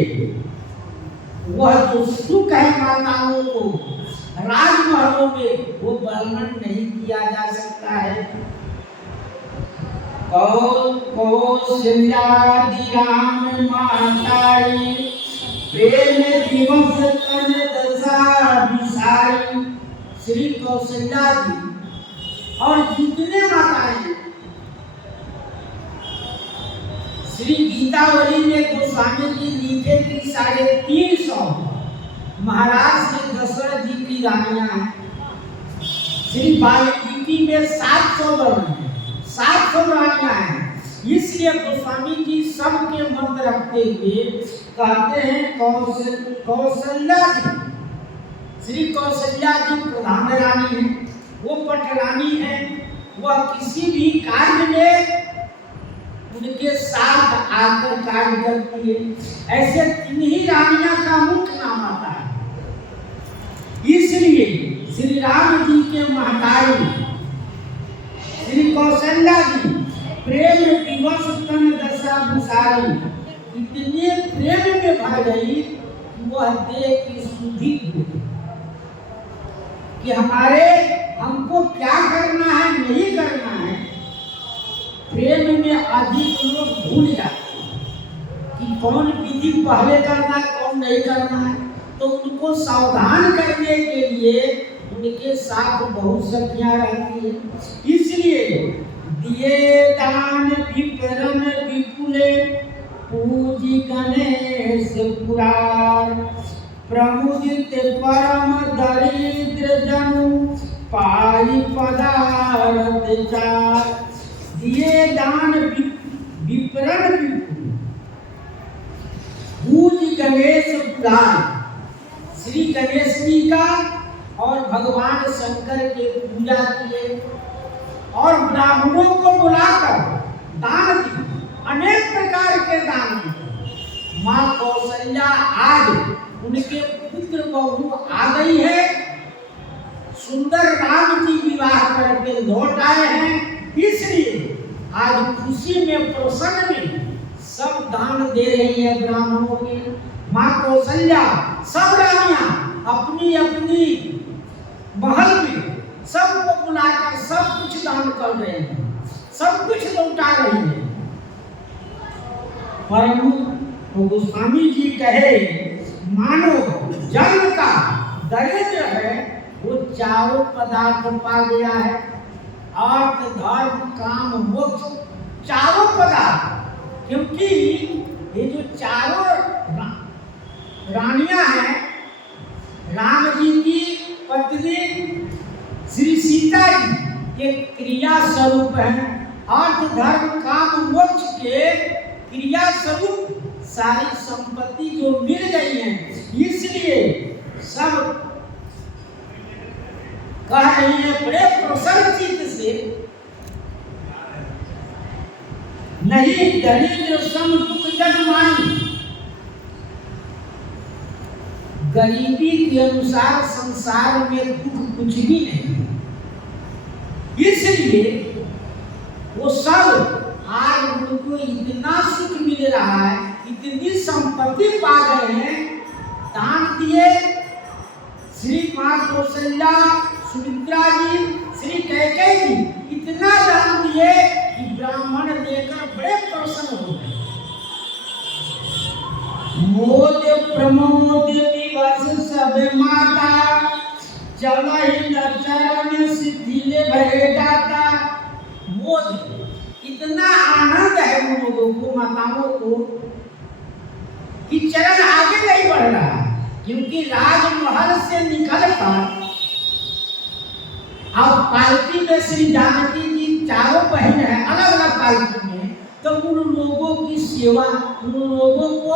वह जो सुख है माताओं को राजमहलों में, वो वर्णन नहीं किया जा सकता है। कौशल्यादि राम माताई, प्रेम दिवस तन दशा विसारी। श्री कौशल्या जी और जितने माताएं श्री गीतावली में गोस्वामी जी लिखे कि 350 महाराज श्री दशरथ जी की रानियां हैं। श्री वाल्मीकि में 700 वर्ण हैं, 700 रानियां हैं। इसलिए गोस्वामी जी सबके मंत्र रखते हुए कहते हैं कौशल्या जी, श्री कौशल्या जी प्रधान रानी है, वो पटरानी है, वह किसी भी कार्य में उनके साथ आकर कार्य करती है। ऐसे 3 ही रानियां का मुख्य नाम आता है। इसलिए श्री राम जी के महतारी श्री कौशल्या जी प्रेम दिवस तन दशा विसारी, इतने प्रेम में भर गई कि वह देख के सुधी हुई कि हमको क्या करना है, नहीं करना है। प्रेम में अधिक लोग भूल जाते हैं कि कौन विधि पहले करना है, कौन नहीं करना है। तो उनको सावधान करने के लिए उनके साथ बहुत सखियां रहती है। इसलिए दिए दान विपरन विपुले, पूजी गणेश पुराण, प्रमुदित परम दरिद्र जनु, पाई पदार्थ चार। दिए दान विपरण विपुल, पूज गणेश पुराण। श्री गणेश जी का और भगवान शंकर के पूजा किए और ब्राह्मणों को बुलाकर दान दिए, अनेक प्रकार के दान दिए। माँ कौशल्या आज उनके पुत्र बहू आ गई है, सुंदर राम जी विवाह करके लौट आए हैं। इसलिए आज खुशी में प्रसन्न में सब दान दे रही है ब्राह्मणों के। माँ कौशल्या सब रानियां अपनी अपनी महल में सबको बुलाकर सब कुछ दान कर रहे हैं, सब कुछ लौटा रही है। परंतु गोस्वामी जी कहे मानो जन्म का दरिद्र है, वो चारों पदार्थ पा गया है, अर्थ धर्म काम मोक्ष, चारों पदार्थ। क्योंकि ये जो चारों रानियां हैं, राम जी की पत्नी श्री सीता जी ये क्रिया स्वरूप है। अर्थ धर्म काम मोक्ष के क्रिया स्वरूप सारी संपत्ति जो मिल गई है, इसलिए सब कह रही है बड़े प्रसन्न चित्त से, नहीं दरिद्र सम दुख जन मानी। गरीबी के अनुसार संसार में दुख कुछ भी नहीं। इसलिए वो सब आज उनको इतना सुख मिल रहा है, इतनी संपत्ति पा गए हैं, दान दिए। श्री माँ कौशल्या, सुमित्रा जी, श्री कैकेयी जी इतना दान दिए कि ब्राह्मण देकर बड़े प्रसन्न हो गए। मोद प्रमोद दिवस सब माता, चला ही चरण सिद्धिले भरे जाता। मोद इतना आनंद है उन लोगों को, माताओं को, कि चरण आगे नहीं बढ़ रहा, क्योंकि राजमहल से निकलकर अब पालकी में श्री जानकी जी चारों बहन है अलग अलग पालकी में, तो उन लोगों की सेवा, उन लोगों को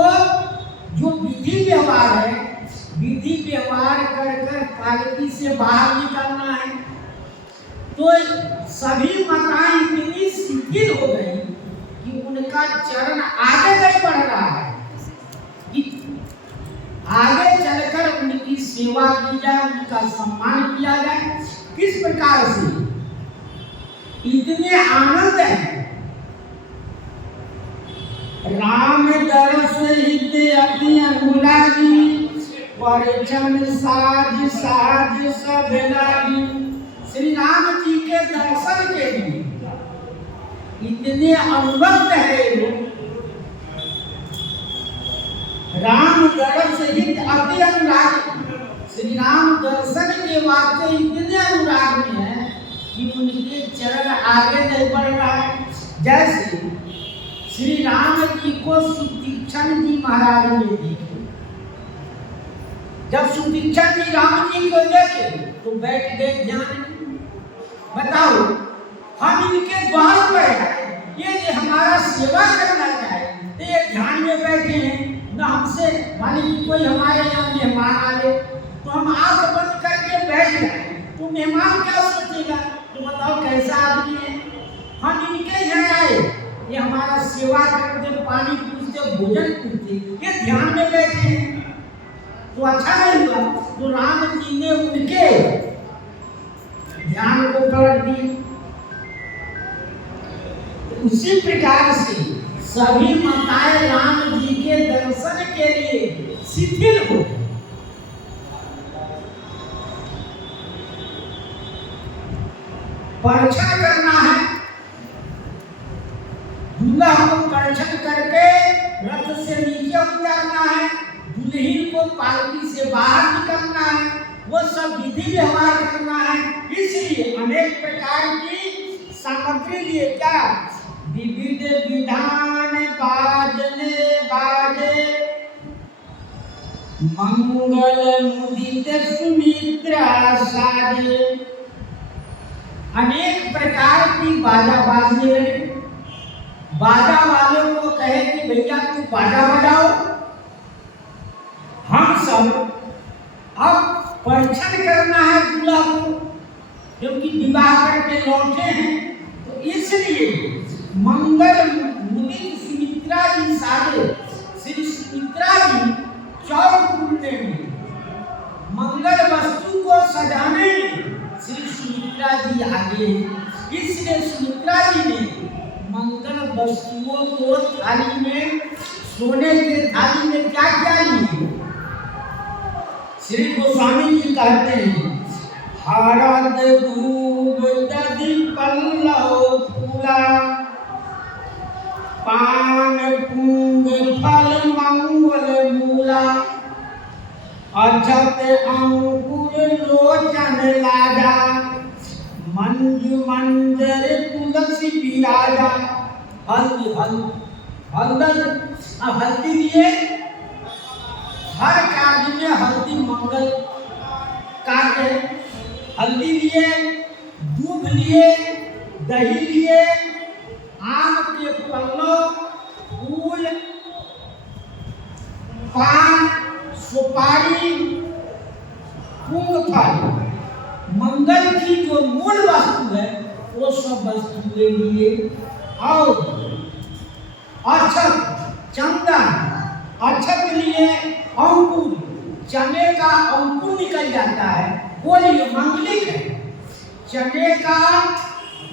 जो विधि व्यवहार है, विधि व्यवहार कर कर पालकी से बाहर निकलना है। तो सभी माताएं इतनी शिथिल हो गई कि उनका चरण आगे नहीं बढ़ रहा है, कि आगे चलकर उनकी सेवा की जाए, उनका सम्मान किया जाए। किस प्रकार से? इतने आनंद है। राम दरस हित अति अनुरागी, परिछन साज साज सब लागी। श्री राम जी के दर्शन के लिए इतने अनुरक्त है लोग। राम दरस हित अति अनुरागी, श्री राम दर्शन के वास्ते इतने अनुराग में है कि उनके चरण आगे नहीं बढ़ रहा है। जैसे श्री राम जी को सुतीक्षण जी महाराज ने देखे, जब सुतीक्षण जी राम जी को देखे तो बैठ गए ध्यान में। बताओ, हम इनके द्वार पर हैं, ये हमारा सेवा करना चाहे तो ये ध्यान में बैठे हैं। न हमसे मान लीजिए कोई हमारे यहाँ मेहमान आ गए तो हम आंख बंद करके बैठ गए, तो मेहमान क्या सोचेगा? तो बताओ कैसा आदमी है। हम इनके यहाँ आए, ये हमारा सेवा करते, पानी पूछते, भोजन पूछते, ये ध्यान में बैठे हैं, तो अच्छा नहीं हुआ। तो राम जी ने उनके ध्यान को पलट दिया। उसी प्रकार से सभी माताएं राम जी के दर्शन के लिए शिथिल हो गई। परीक्षण करना है, दूल्हा को परीक्षण करके रथ से नीचे उतारना है, दुल्हन को पालकी से बाहर निकलना है, वो सब विधि व्यवहार करना है। इसलिए अनेक प्रकार की सामग्री लिए क्या विविध विधान बाजने बाजे, मंगल मुदित सुमित्रा साजे। अनेक प्रकार की बाजा बाजने लगे। बाजा वालों को कहे कि भैया तू बाजा बजाओ, हम सब अब परीक्षण करना है दूल्हा को, क्योंकि विवाह करके लौटे हैं। तो इसलिए मंगल मुदित सुमित्रा जी साजे, श्री सुमित्रा जी चौक पूजने में, मंगल वस्तु को सजाने में श्री सुमित्रा जी आगे हैं। इसलिए सुमित्रा जी ने मंगल वस्तुओं को थाली में, सोने के थाली में क्या क्या लिए? श्री गोस्वामी जी कहते हैं, हरद दूब दधि पल्लव फूला, पान कुंभ फल मंगल मूला, अक्षत अंकुर लोचन लाजा, मंजू मंजर तुलसी विराजा। हल्दी हल्दी लिए, हर कार्य में हल्दी मंगल कार्य। हल्दी लिए, दूध लिए, दही लिए, आम के पल्लव, फूल, पान, सुपारी, मूंगफली, मंगल की जो मूल वस्तु है वो सब वस्तुएं लिए। और अक्षत, चंदन, अक्षत लिए, अंकुर, चने का अंकुर निकल जाता है, वो लिए मंगलिक है। चने का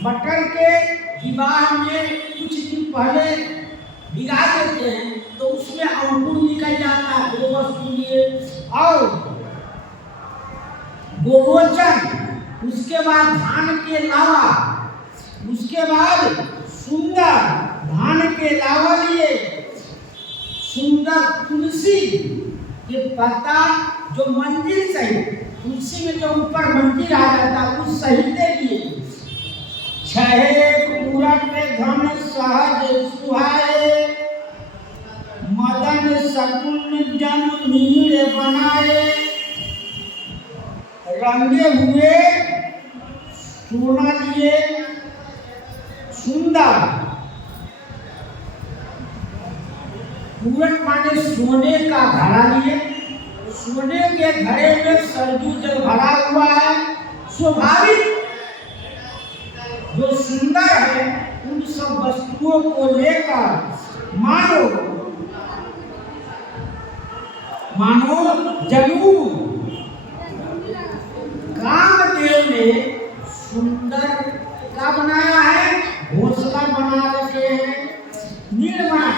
मटर के विवाह में कुछ दिन पहले भिगा देते हैं तो उसमें अंकुर निकल जाता है, वो वस्तु लिए। और गोरोचन, उसके बाद धान के लावा, उसके बाद सुंदर धान के लावा लिए, सुंदर तुलसी के पत्ता जो मंदिर से तुलसी उसी में जो ऊपर मंदिर आ जाता है उस सहिते लिए छहे पूरन में धन सहज सुहाए, मदन सकुल जन नीर बनाए, रंगे हुए सोना लिए सुंदर। पूरन माने सोने का घड़ा लिए, सोने के घड़े में सरजू जल भरा हुआ है। स्वाभाविक जो सुंदर है उन सब वस्तुओं को लेकर मानो जरूर कामदेव ने सुंदर का बनाया है, घोंसला बना रखे हैं। निर्माण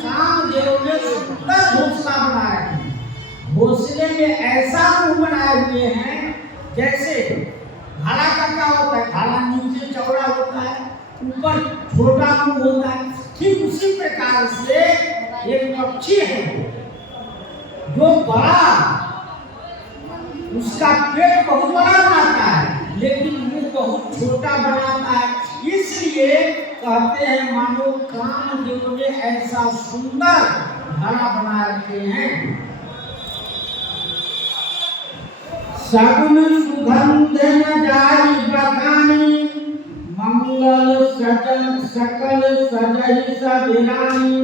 कामदेव ने सुंदर घोंसला बनाया है। घोंसले में ऐसा मुंह बनाए हुए हैं जैसे भाला का क्या होता है, भाला नीचे चौड़ा होता है, ऊपर छोटा मुंह होता है। ठीक उसी प्रकार से एक पक्षी है जो बड़ा, उसका पेट बहुत बड़ा बनाता है लेकिन मुंह बहुत छोटा बनाता है। इसलिए कहते हैं मानो कामदेव ने ऐसा सुंदर घड़ा बना रखे हैं। सगुन सुगंध न जाई बखानी, मंगल सजन सकल सजहि सबिरानी।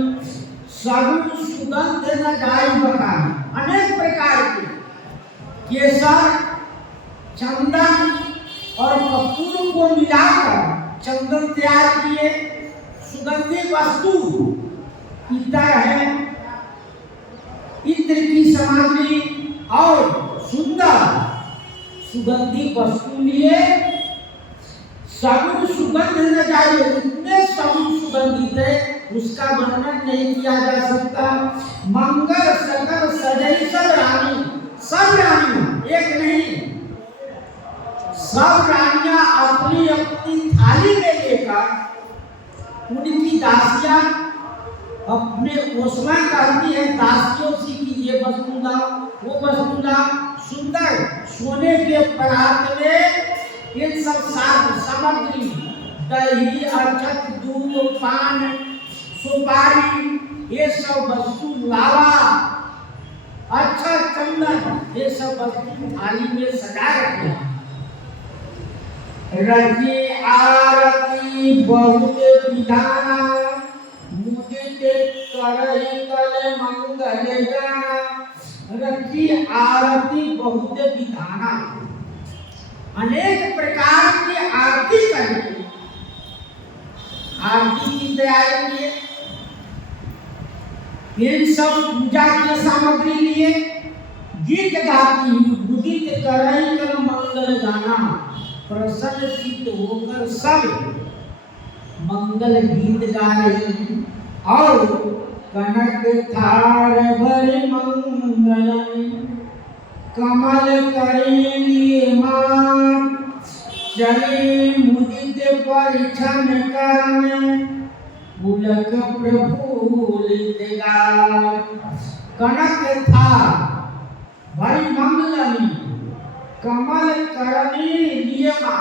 सगुन सुगंध न जाई बखानी, अनेक प्रकार के केसर, चंदन और कपूर को मिलाकर चंदन तैयार किए। सुगंधी वस्तु इत्र है, इत्र की सामग्री और सुंदर सुगंधी वस्तु लिए। सगुन सुगंध न जाए, इतने सगुन सुगंधित है उसका वर्णन नहीं किया जा सकता। मंगल सकल सजई सब रानी, सब रानियां एक नहीं, सब रानियां अपनी अपनी थाली में लेकर उनकी दासियां अपने घोषणा करती है, दासियों से कि ये वस्तु लाओ वो वस्तु लाओ। सुंदर सोने के परात में इन सब सामग्री दही, अक्षत, दूध, पान, सुपारी, ये सब वस्तु लावा, अच्छा चंदन, ये सब वस्तु थाली में सजा रखे हैं। रखी आरती बहुत विधाना, मुदित करहि कल मंगल गाना। रखी आरती बहुत विधाना, अनेक प्रकार की आरती करके आरती की तैयारी किए। इन सब पूजा की सामग्री लिए गीत गाती मुदित करहि कल मंगल गाना। प्रसन्न चित्त होकर सब मंगल गीत गा रहे हैं और कनक थार भर मंगल कमल करेंगे मान। चले मुदित परिछन करन पुलक प्रफुल्लित गान। कनक थार भर मंगल कमल करनी नियमा,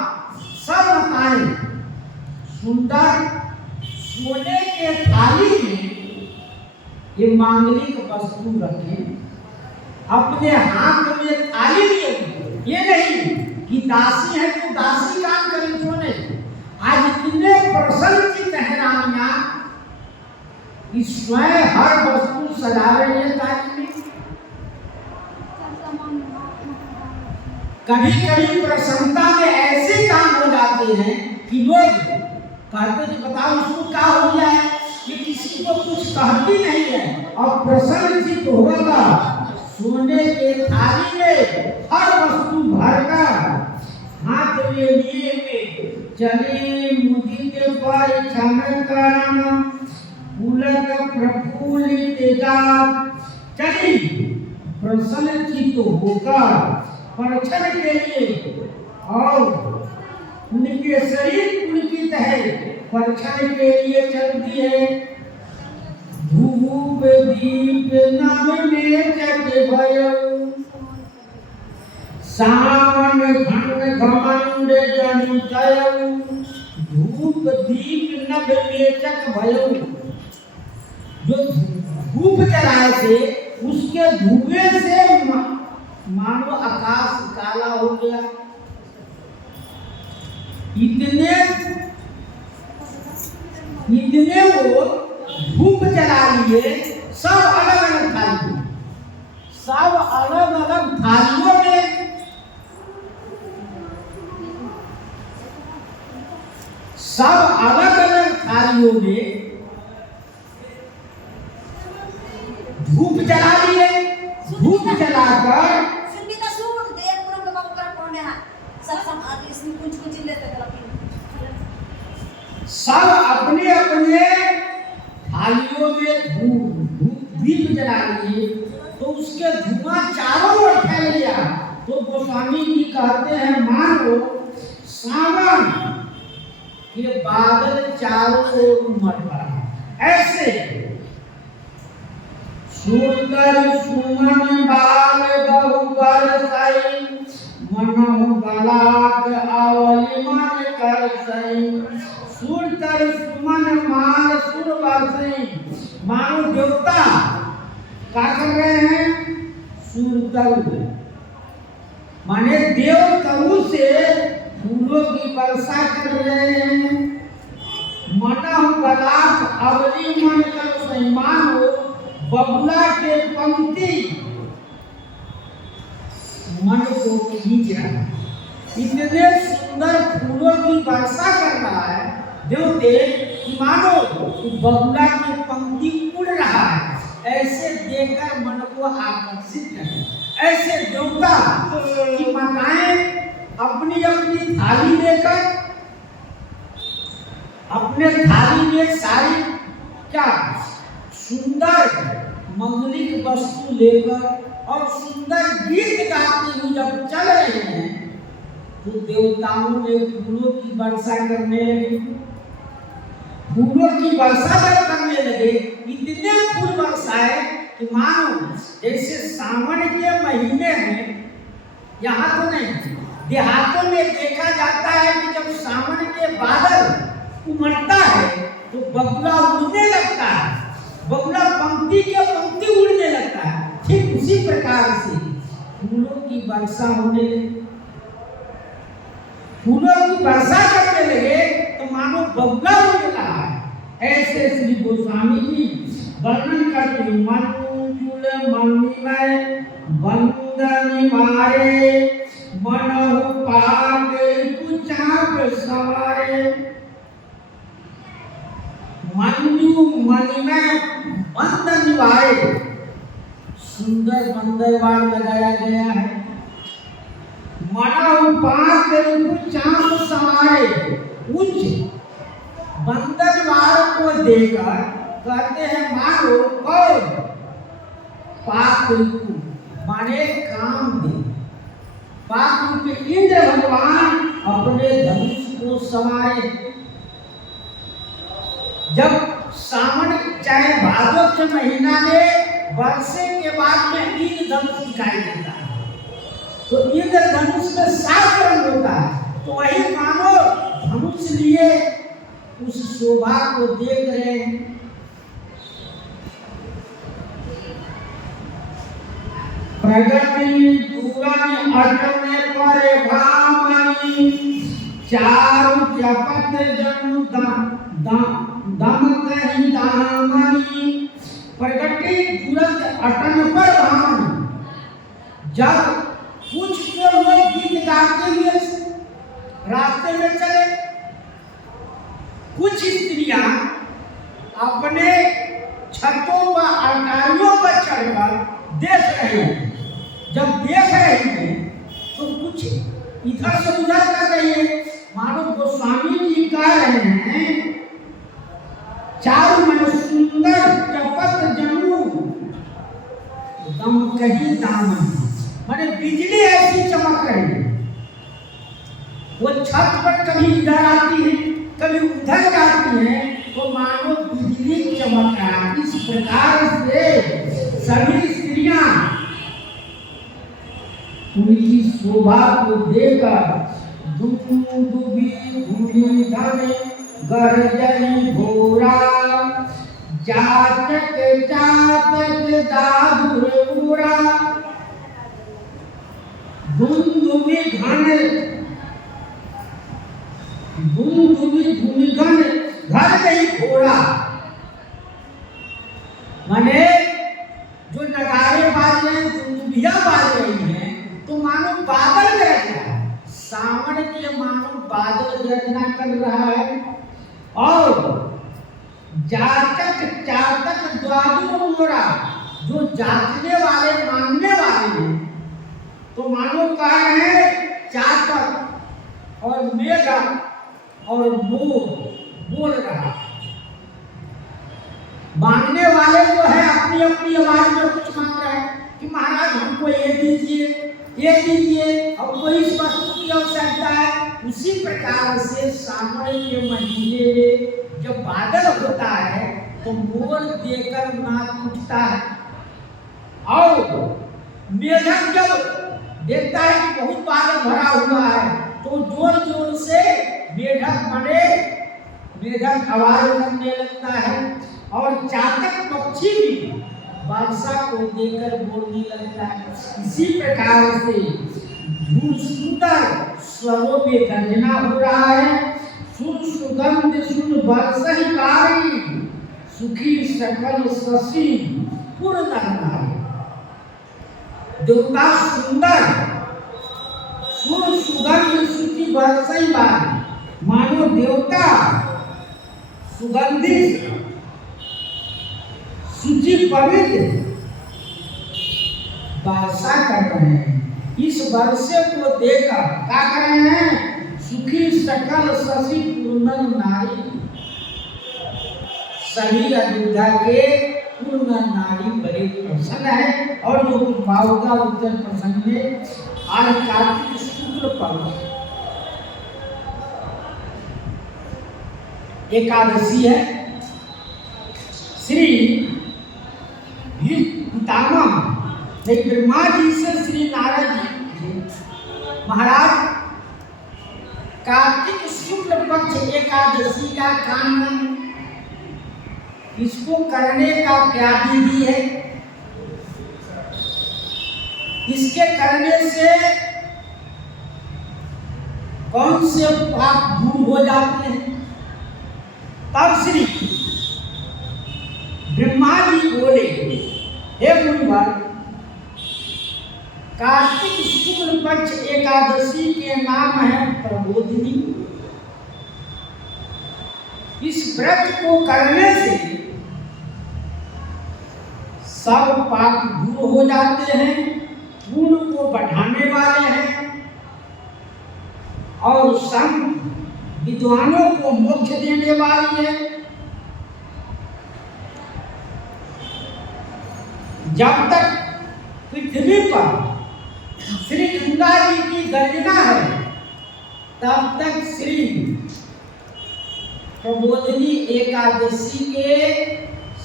सब बताएं सुंदर सोने के थाली में ये मांगलिक वस्तु रखे, अपने हाथ में थाली लिए। ये नहीं कि दासी है तो दासी काम करें सोने। आज इतने प्रसन्नचित है रानियां कि स्वयं हर वस्तु सजा रही है ताकि कभी कभी प्रसन्नता में ऐसे काम हो जाते हैं कि लोग कहते थे बताओ उसको क्या हो गया है, ये किसी को कुछ कहती नहीं है और प्रसन्नचित होगा। सोने के थाली में हर वस्तु भरकर हाथ में लिए चले मुदित परिछन करन पुलक प्रफुल्लित गान। चली प्रसन्नचित होकर परिछन के लिए और उनके शरीर पुलकित है, परिछन के लिए चलती है। धूप दीप नव में जग भयो, शाम मान धन घमंड जन तयउ, धूप दीप नभ बेचक भयउ। जो धूप जलाए थे उसके धुएं से मानो आकाश काला हो गया। इतने वो धूप जला लिए, सब अलग अलग थाली, सब अलग अलग थालियों में सब अलग अलग थालियों में धूप जला लिए। धूप जलाकर सब अपने अपने थालियों में दीप जला लिए, तो उसके धुआं चारों ओर फैल गया। तो गोस्वामी जी कहते हैं मानो सावन के बादल चारों ओर उमड़ पड़ा। ऐसे सुंदर सुमन बाल बहु बरसई, मनहु बलाक आवली मन करसई। सुंदर सुमन माल सुर बरसई, मानो देवता क्या कर रहे हैं? सुरतरु माने देवतरु से फूलों की वर्षा कर रहे हैं। मनहु बलाक आवली मन करसई, मानो बबुला के पंक्ति मन को खींच रहा है। इतने सुंदर फूलों की वर्षा कर रहा है देवते कि मानो बबुला की पंक्ति उड़ रहा है। ऐसे देखकर मन को आकर्षित कर, ऐसे देवता की माताएं अपनी अपनी थाली लेकर, अपने थाली में सारी क्या सुंदर मंगलिक वस्तु लेकर और सुंदर गीत गाते हुए जब चल रहे हैं, तो देवताओं ने फूलों की वर्षा करने लगे। फूलों की वर्षा जब करने लगे, इतने फूल बरसाए कि मानो जैसे सावन के महीने में, यहाँ तो नहीं देहातों में देखा जाता है कि जब सावन के बादल उमड़ता है तो बगुला उड़ने लगता है, बगुला पंक्ति के पंक्ति उड़ने लगता है। ठीक उसी प्रकार से फूलों की वर्षा होने लगी। फूलों की वर्षा करने लगे तो मानो बगुला उड़ रहा है। ऐसे श्री गोस्वामी जी वर्णन करते, मंजुल मणिमय वंदन मारे, मनहु पाग कुचाप सवारे। मंजू मणिमय वंदन निवारे, सुंदर बंदरवार लगाया गया है। मनहु पाग कुचाप सवारे, उच्च बंदरवार को देखकर कहते हैं मानो कौन? पाक रूप माने काम दे। पाक रूप इंद्र भगवान अपने धनुष को सवारे। जब सावन चाहे भादो के महीना में वर्षे के बाद में इंद्र धनुष दिखाई देता है, तो इंद्र धनुष में 7 रंग होता है। तो वही मानो धनुष लिए उस शोभा को देख रहे हैं। प्रगति पूरन अटने परे भामनी, चारु चपत जनु दम कहीं दामनी। प्रगति तुरंत अटन पर भामनी, जब कुछ तो लोग गीत गाते हुए रास्ते में चले, कुछ स्त्रियां अपने छतों पर अलमारियों पर चढ़कर देख रही हैं। जब देख रही हैं तो कुछ इधर से उधर कर रही है। मानो गोस्वामी जी कह रहे हैं चारु मन सुंदर चपत जनु दम कहीं दामन, माने बिजली ऐसी चमक रही है। वो छत पर कभी इधर आती है कभी उधर जाती है, तो मानो बिजली चमक रहा है। इस प्रकार से सभी स्त्रियां उनकी शोभा को देखकर दुदुभी धन गरजई घोरा, जातक जातक दादुर पूरा। दुंदुभी घन घर गई घोड़ा, माने जो नगाड़े बाज रहे हैं, दुंदुभिया बाज रही हैं, तो मानो बादल गरज रहा है, सावन के मानो बादल गरजना कर रहा है। और जातक चातक द्वादुर मोरा, जो जाचने वाले मानने वाले हैं, तो मानो कह रहे हैं चातक और मेघा और मोर बोल रहा है। मांगने वाले जो है अपनी अपनी आवाज में कुछ मांग रहे हैं कि महाराज हमको ये दीजिए, ये दीजिए, हमको इस वस्तु की आवश्यकता है। उसी प्रकार से सावन के महीने में जब बादल होता है तो मोर देकर नाच उठता है, और मेघक जब देखता है कि बहुत बादल भरा हुआ है तो जोर जोर से मेढक आवाज करने लगता है। और चातक पक्षी भी वर्षा को देखकर बोलने लगता है। इसी प्रकार से धूल सुंदर स्वरों में गर्जना हो रहा है। सुन सुगंध सुन बरसहि कारी, सुखी सकल शशि पूर्ण नारी। देवता सुंदर सुन सुगंध सुखी बरसहि कारी, मानो देवता सुगंधित शुचि पवित्र वर्षा कर रहे हैं। इस वर्षे को देखकर क्या कर रहे हैं? सुखी सकल शशि पूर्ण नारी, सभी अयोध्या के पूर्ण नारी बड़े प्रसन्न है। और जो भावगा उत्तर प्रसंग में आज कार्तिक शुक्ल पक्ष एकादशी है। श्री पितामह ब्रह्मा जी से श्री नारद जी महाराज कार्तिक शुक्ल पक्ष एकादशी का कामना, इसको करने का क्या विधि है, इसके करने से कौन से पाप दूर हो जाते हैं। तब श्री ब्रह्मा जी बोले, हे मुनिवर, कार्तिक शुक्ल पक्ष एकादशी के नाम है प्रबोधिनी। इस व्रत को करने से सब पाप दूर हो जाते हैं, पुण्य को बढ़ाने वाले हैं और संत विद्वानों को मोक्ष देने वाली है। जब तक पृथ्वी पर श्री गंगा जी की गर्जना है, तब तक श्री प्रबोधिनी एकादशी के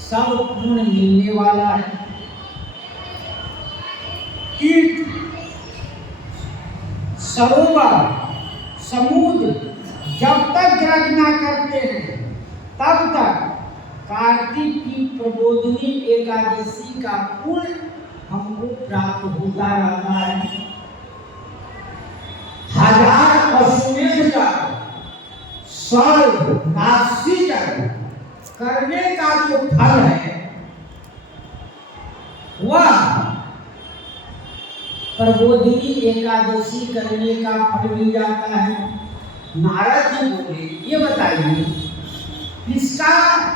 सब पुण्य मिलने वाला है। तीर्थ, सरोवर, समुद्र जब तक गर्जना करते हैं, तब तक कार्तिक की प्रबोधिनी एकादशी का पुण्य हमको प्राप्त होता रहता है। हजार अश्वमेध का स्वर्ग राशि करने का जो फल है, वह प्रबोधिनी एकादशी करने का फल मिल जाता है। नारद जी बोले, ये बताइए इसका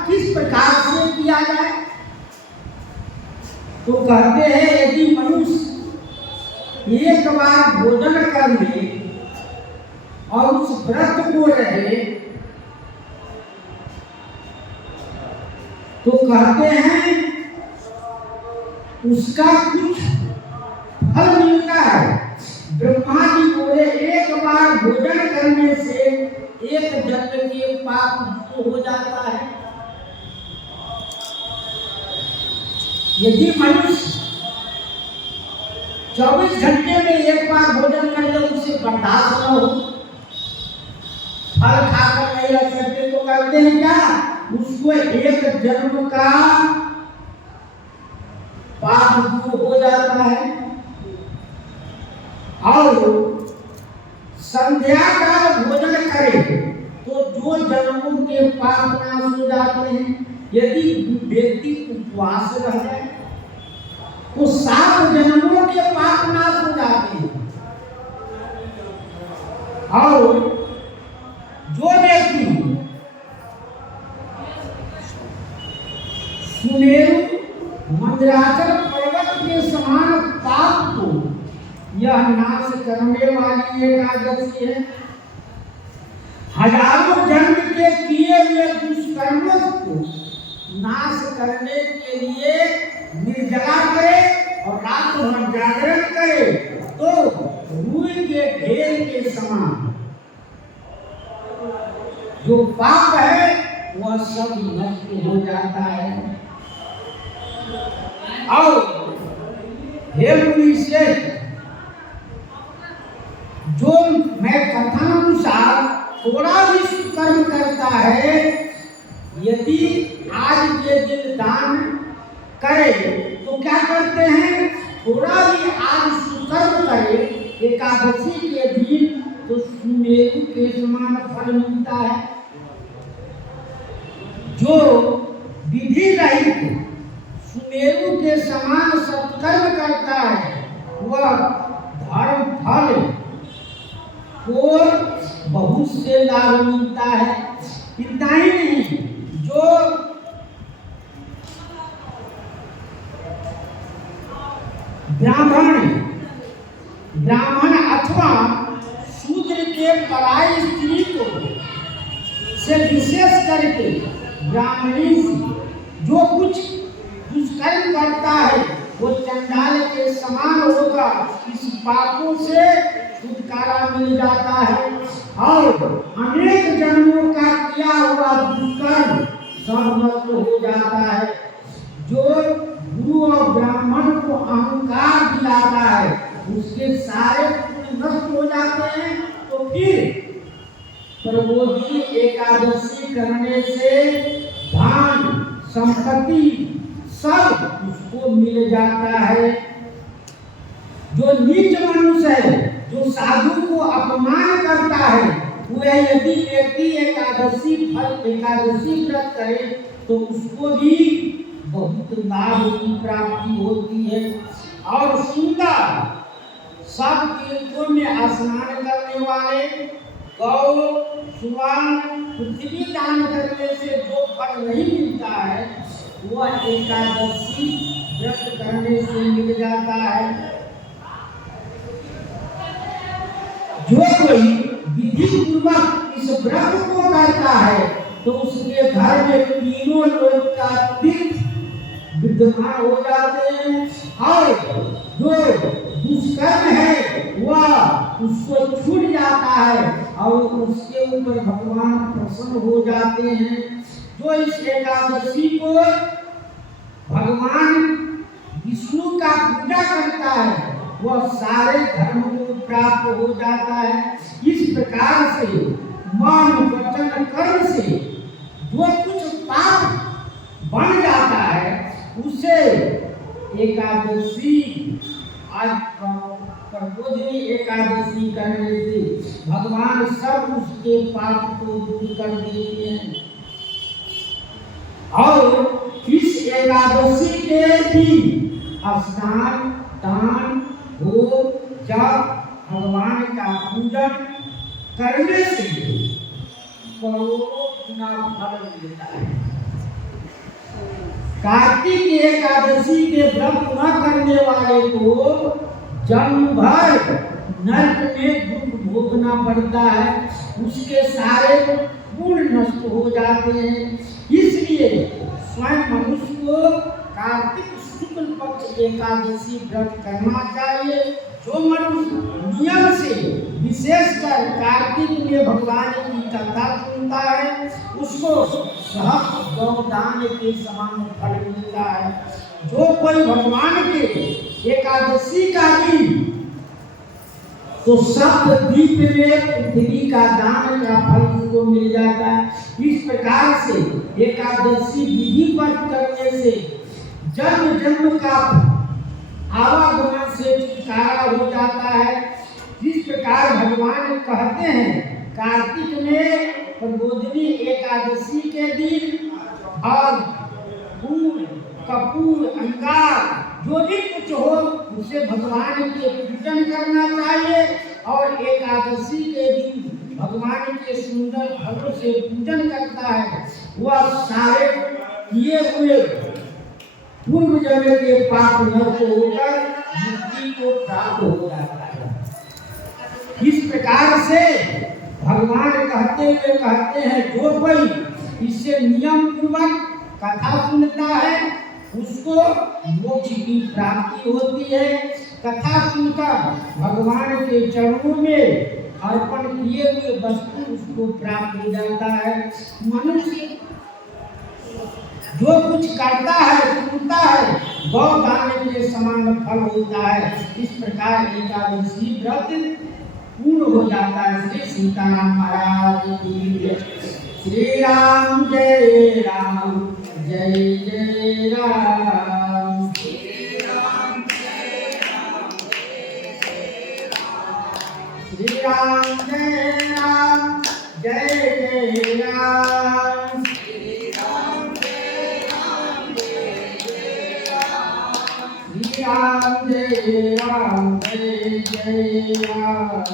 किस प्रकार से किया जाए। तो कहते हैं, यदि मनुष्य एक बार भोजन कर ले और उस व्रत को रहे, तो कहते हैं उसका कुछ फल मिलता है। ब्रह्मा जी बोले, एक बार भोजन करने से एक जन्म के पाप दूर हो जाता है। यदि मनुष्य 24 घंटे में एक बार भोजन कर ले, उससे बर्दाश्त न हो, फल खाकर नहीं रह सकते, तो करते हैं क्या, उसको एक जन्म का पाप दूर हो जाता है। और संध्या काल भोजन करे तो जो जन्मों के पाप नाश हो जाते हैं। यदि व्यक्ति उपवास रह जाए तो 7 जन्मों के पाप नाश हो जाते हैं। और जो व्यक्ति सुमेरु मंदराचल पर्वत के समान पाप को यह नाश करने वाली एकादशी है। हजारों जन्म के किए हुए दुष्कर्मों को नाश करने के लिए निर्जला करे और रात भर जागरण करे तो रुई के ढेर के समान जो पाप है वह सब नष्ट हो जाता है। और हे मुनीश्वर, जो मैं कथानुसार थोड़ा भी कर्म करता है, यदि आज के दिन दान करे तो क्या करते हैं, थोड़ा भी आज सुकर्म करे एकादशी के दिन तो सुमेरु के समान फल मिलता है। जो विधि रहित सुमेरु के समान सत्कर्म करता है वह धर्म फल को बहुत से लाभ मिलता है। इतना ही नहीं, जो ब्राह्मण अथवा शूद्र के पराई स्त्री को से विशेष करके ब्राह्मणी से जो कुछ दुष्कर्म करता है वो चंडाल के समान होगा। इस पापों से छुटकारा मिल जाता है और अनेक जन्मों का किया हुआ दुष्कर्म सब नष्ट हो जाता है। जो गुरु और ब्राह्मण को अहंकार दिलाता है उसके सारे पुण्य नष्ट हो जाते हैं। तो फिर प्रबोधि एकादशी करने से धन संपत्ति सब उसको मिल जाता है। जो नीच मनुष्य है, जो साधु को अपमान करता है, वह यदि व्यक्ति एकादशी व्रत करे तो उसको भी बहुत लाभ की प्राप्ति होती है। और सुंदर सब तीर्थों में स्नान करने वाले, गौ सुवर्ण पृथ्वी दान करने से जो फल नहीं मिलता है वह एकादशी व्रत करने से मिल जाता है। जो कोई विधि पूर्वक इस व्रत को करता है तो उसके घर में तीनों लोग का तीर्थ विद्यमान हो जाते हैं। और जो दुष्कर्म है वह उसको छूट जाता है और उसके ऊपर भगवान प्रसन्न हो जाते हैं। जो इस एकादशी को भगवान विष्णु का पूजा करता है वह सारे धर्म को प्राप्त हो जाता है। इस प्रकार से मन वचन कर्म से जो कुछ पाप बन जाता है उसे एकादशी आज प्रबोधिनी एकादशी करने से भगवान सब उसके पाप को दूर कर देते हैं। और इस एकादशी के दिन स्नान दान भोग जप भगवान का पूजन करने से करोड़ों गुना फल मिलता है। कार्तिक एकादशी के व्रत न करने वाले को जन्म भर नरक में दुख भोगना पड़ता है, उसके सारे गुण नष्ट हो जाते हैं। इसलिए स्वयं मनुष्य को कार्तिक शुक्ल पक्ष एकादशी व्रत करना चाहिए। जो मनुष्य नियम से विशेषकर कार्तिक में भगवान की कथा सुनता है उसको सहस्त्र गौदान के समान फल मिलता है। जो कोई भगवान के एकादशी का दिन तो सप्त दीप में पृथ्वी का दान का फल उसको मिल जाता है। इस प्रकार से एकादशी विधि पर करने से जन्म जन्म का आवागमन से छुटकारा हो जाता है। जिस प्रकार भगवान कहते हैं कार्तिक में प्रबोधिनी एकादशी के दिन और फूल कपूर अंगार जो भी कुछ हो उसे भगवान के पूजन करना चाहिए और एकादशी के दिन भगवान के सुंदर फलों से पूजन करता है वह सारे किए हुए पूर्व जन्म के पाप नष्ट होकर मुक्ति को प्राप्त हो जाता है। इस प्रकार से भगवान कहते हैं जो कोई इससे नियम पूर्वक कथा सुनता है उसको मोक्ष की प्राप्ति होती है। कथा सुनकर भगवान के चरणों में अर्पण किए हुए वस्तु उसको प्राप्त हो जाता है। मनुष्य जो कुछ करता है सुनता है गौ दान के समान फल होता है। इस प्रकार एकादशी व्रत पूर्ण हो जाता है। श्री सीताराम महाराज की जय। श्री राम जय राम जय जय राम। श्री राम जय राम जय जय राम। श्री राम जय राम जय जय राम। श्री राम जय राम जय जय राम। श्री राम जय राम जय जय राम।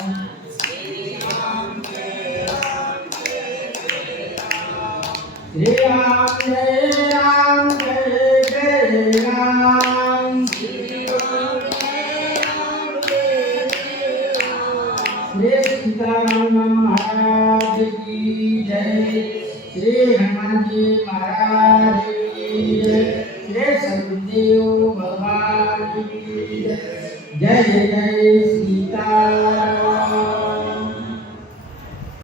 श्री राम जय राम जय जय राम। श्री राम जय राम जय जय राम। श्री सीताराम महाराज की जय। श्री हनुमान जी महाराज की जय। श्री सतगुरुदेव भगवान की जय। जय जय सीताराम।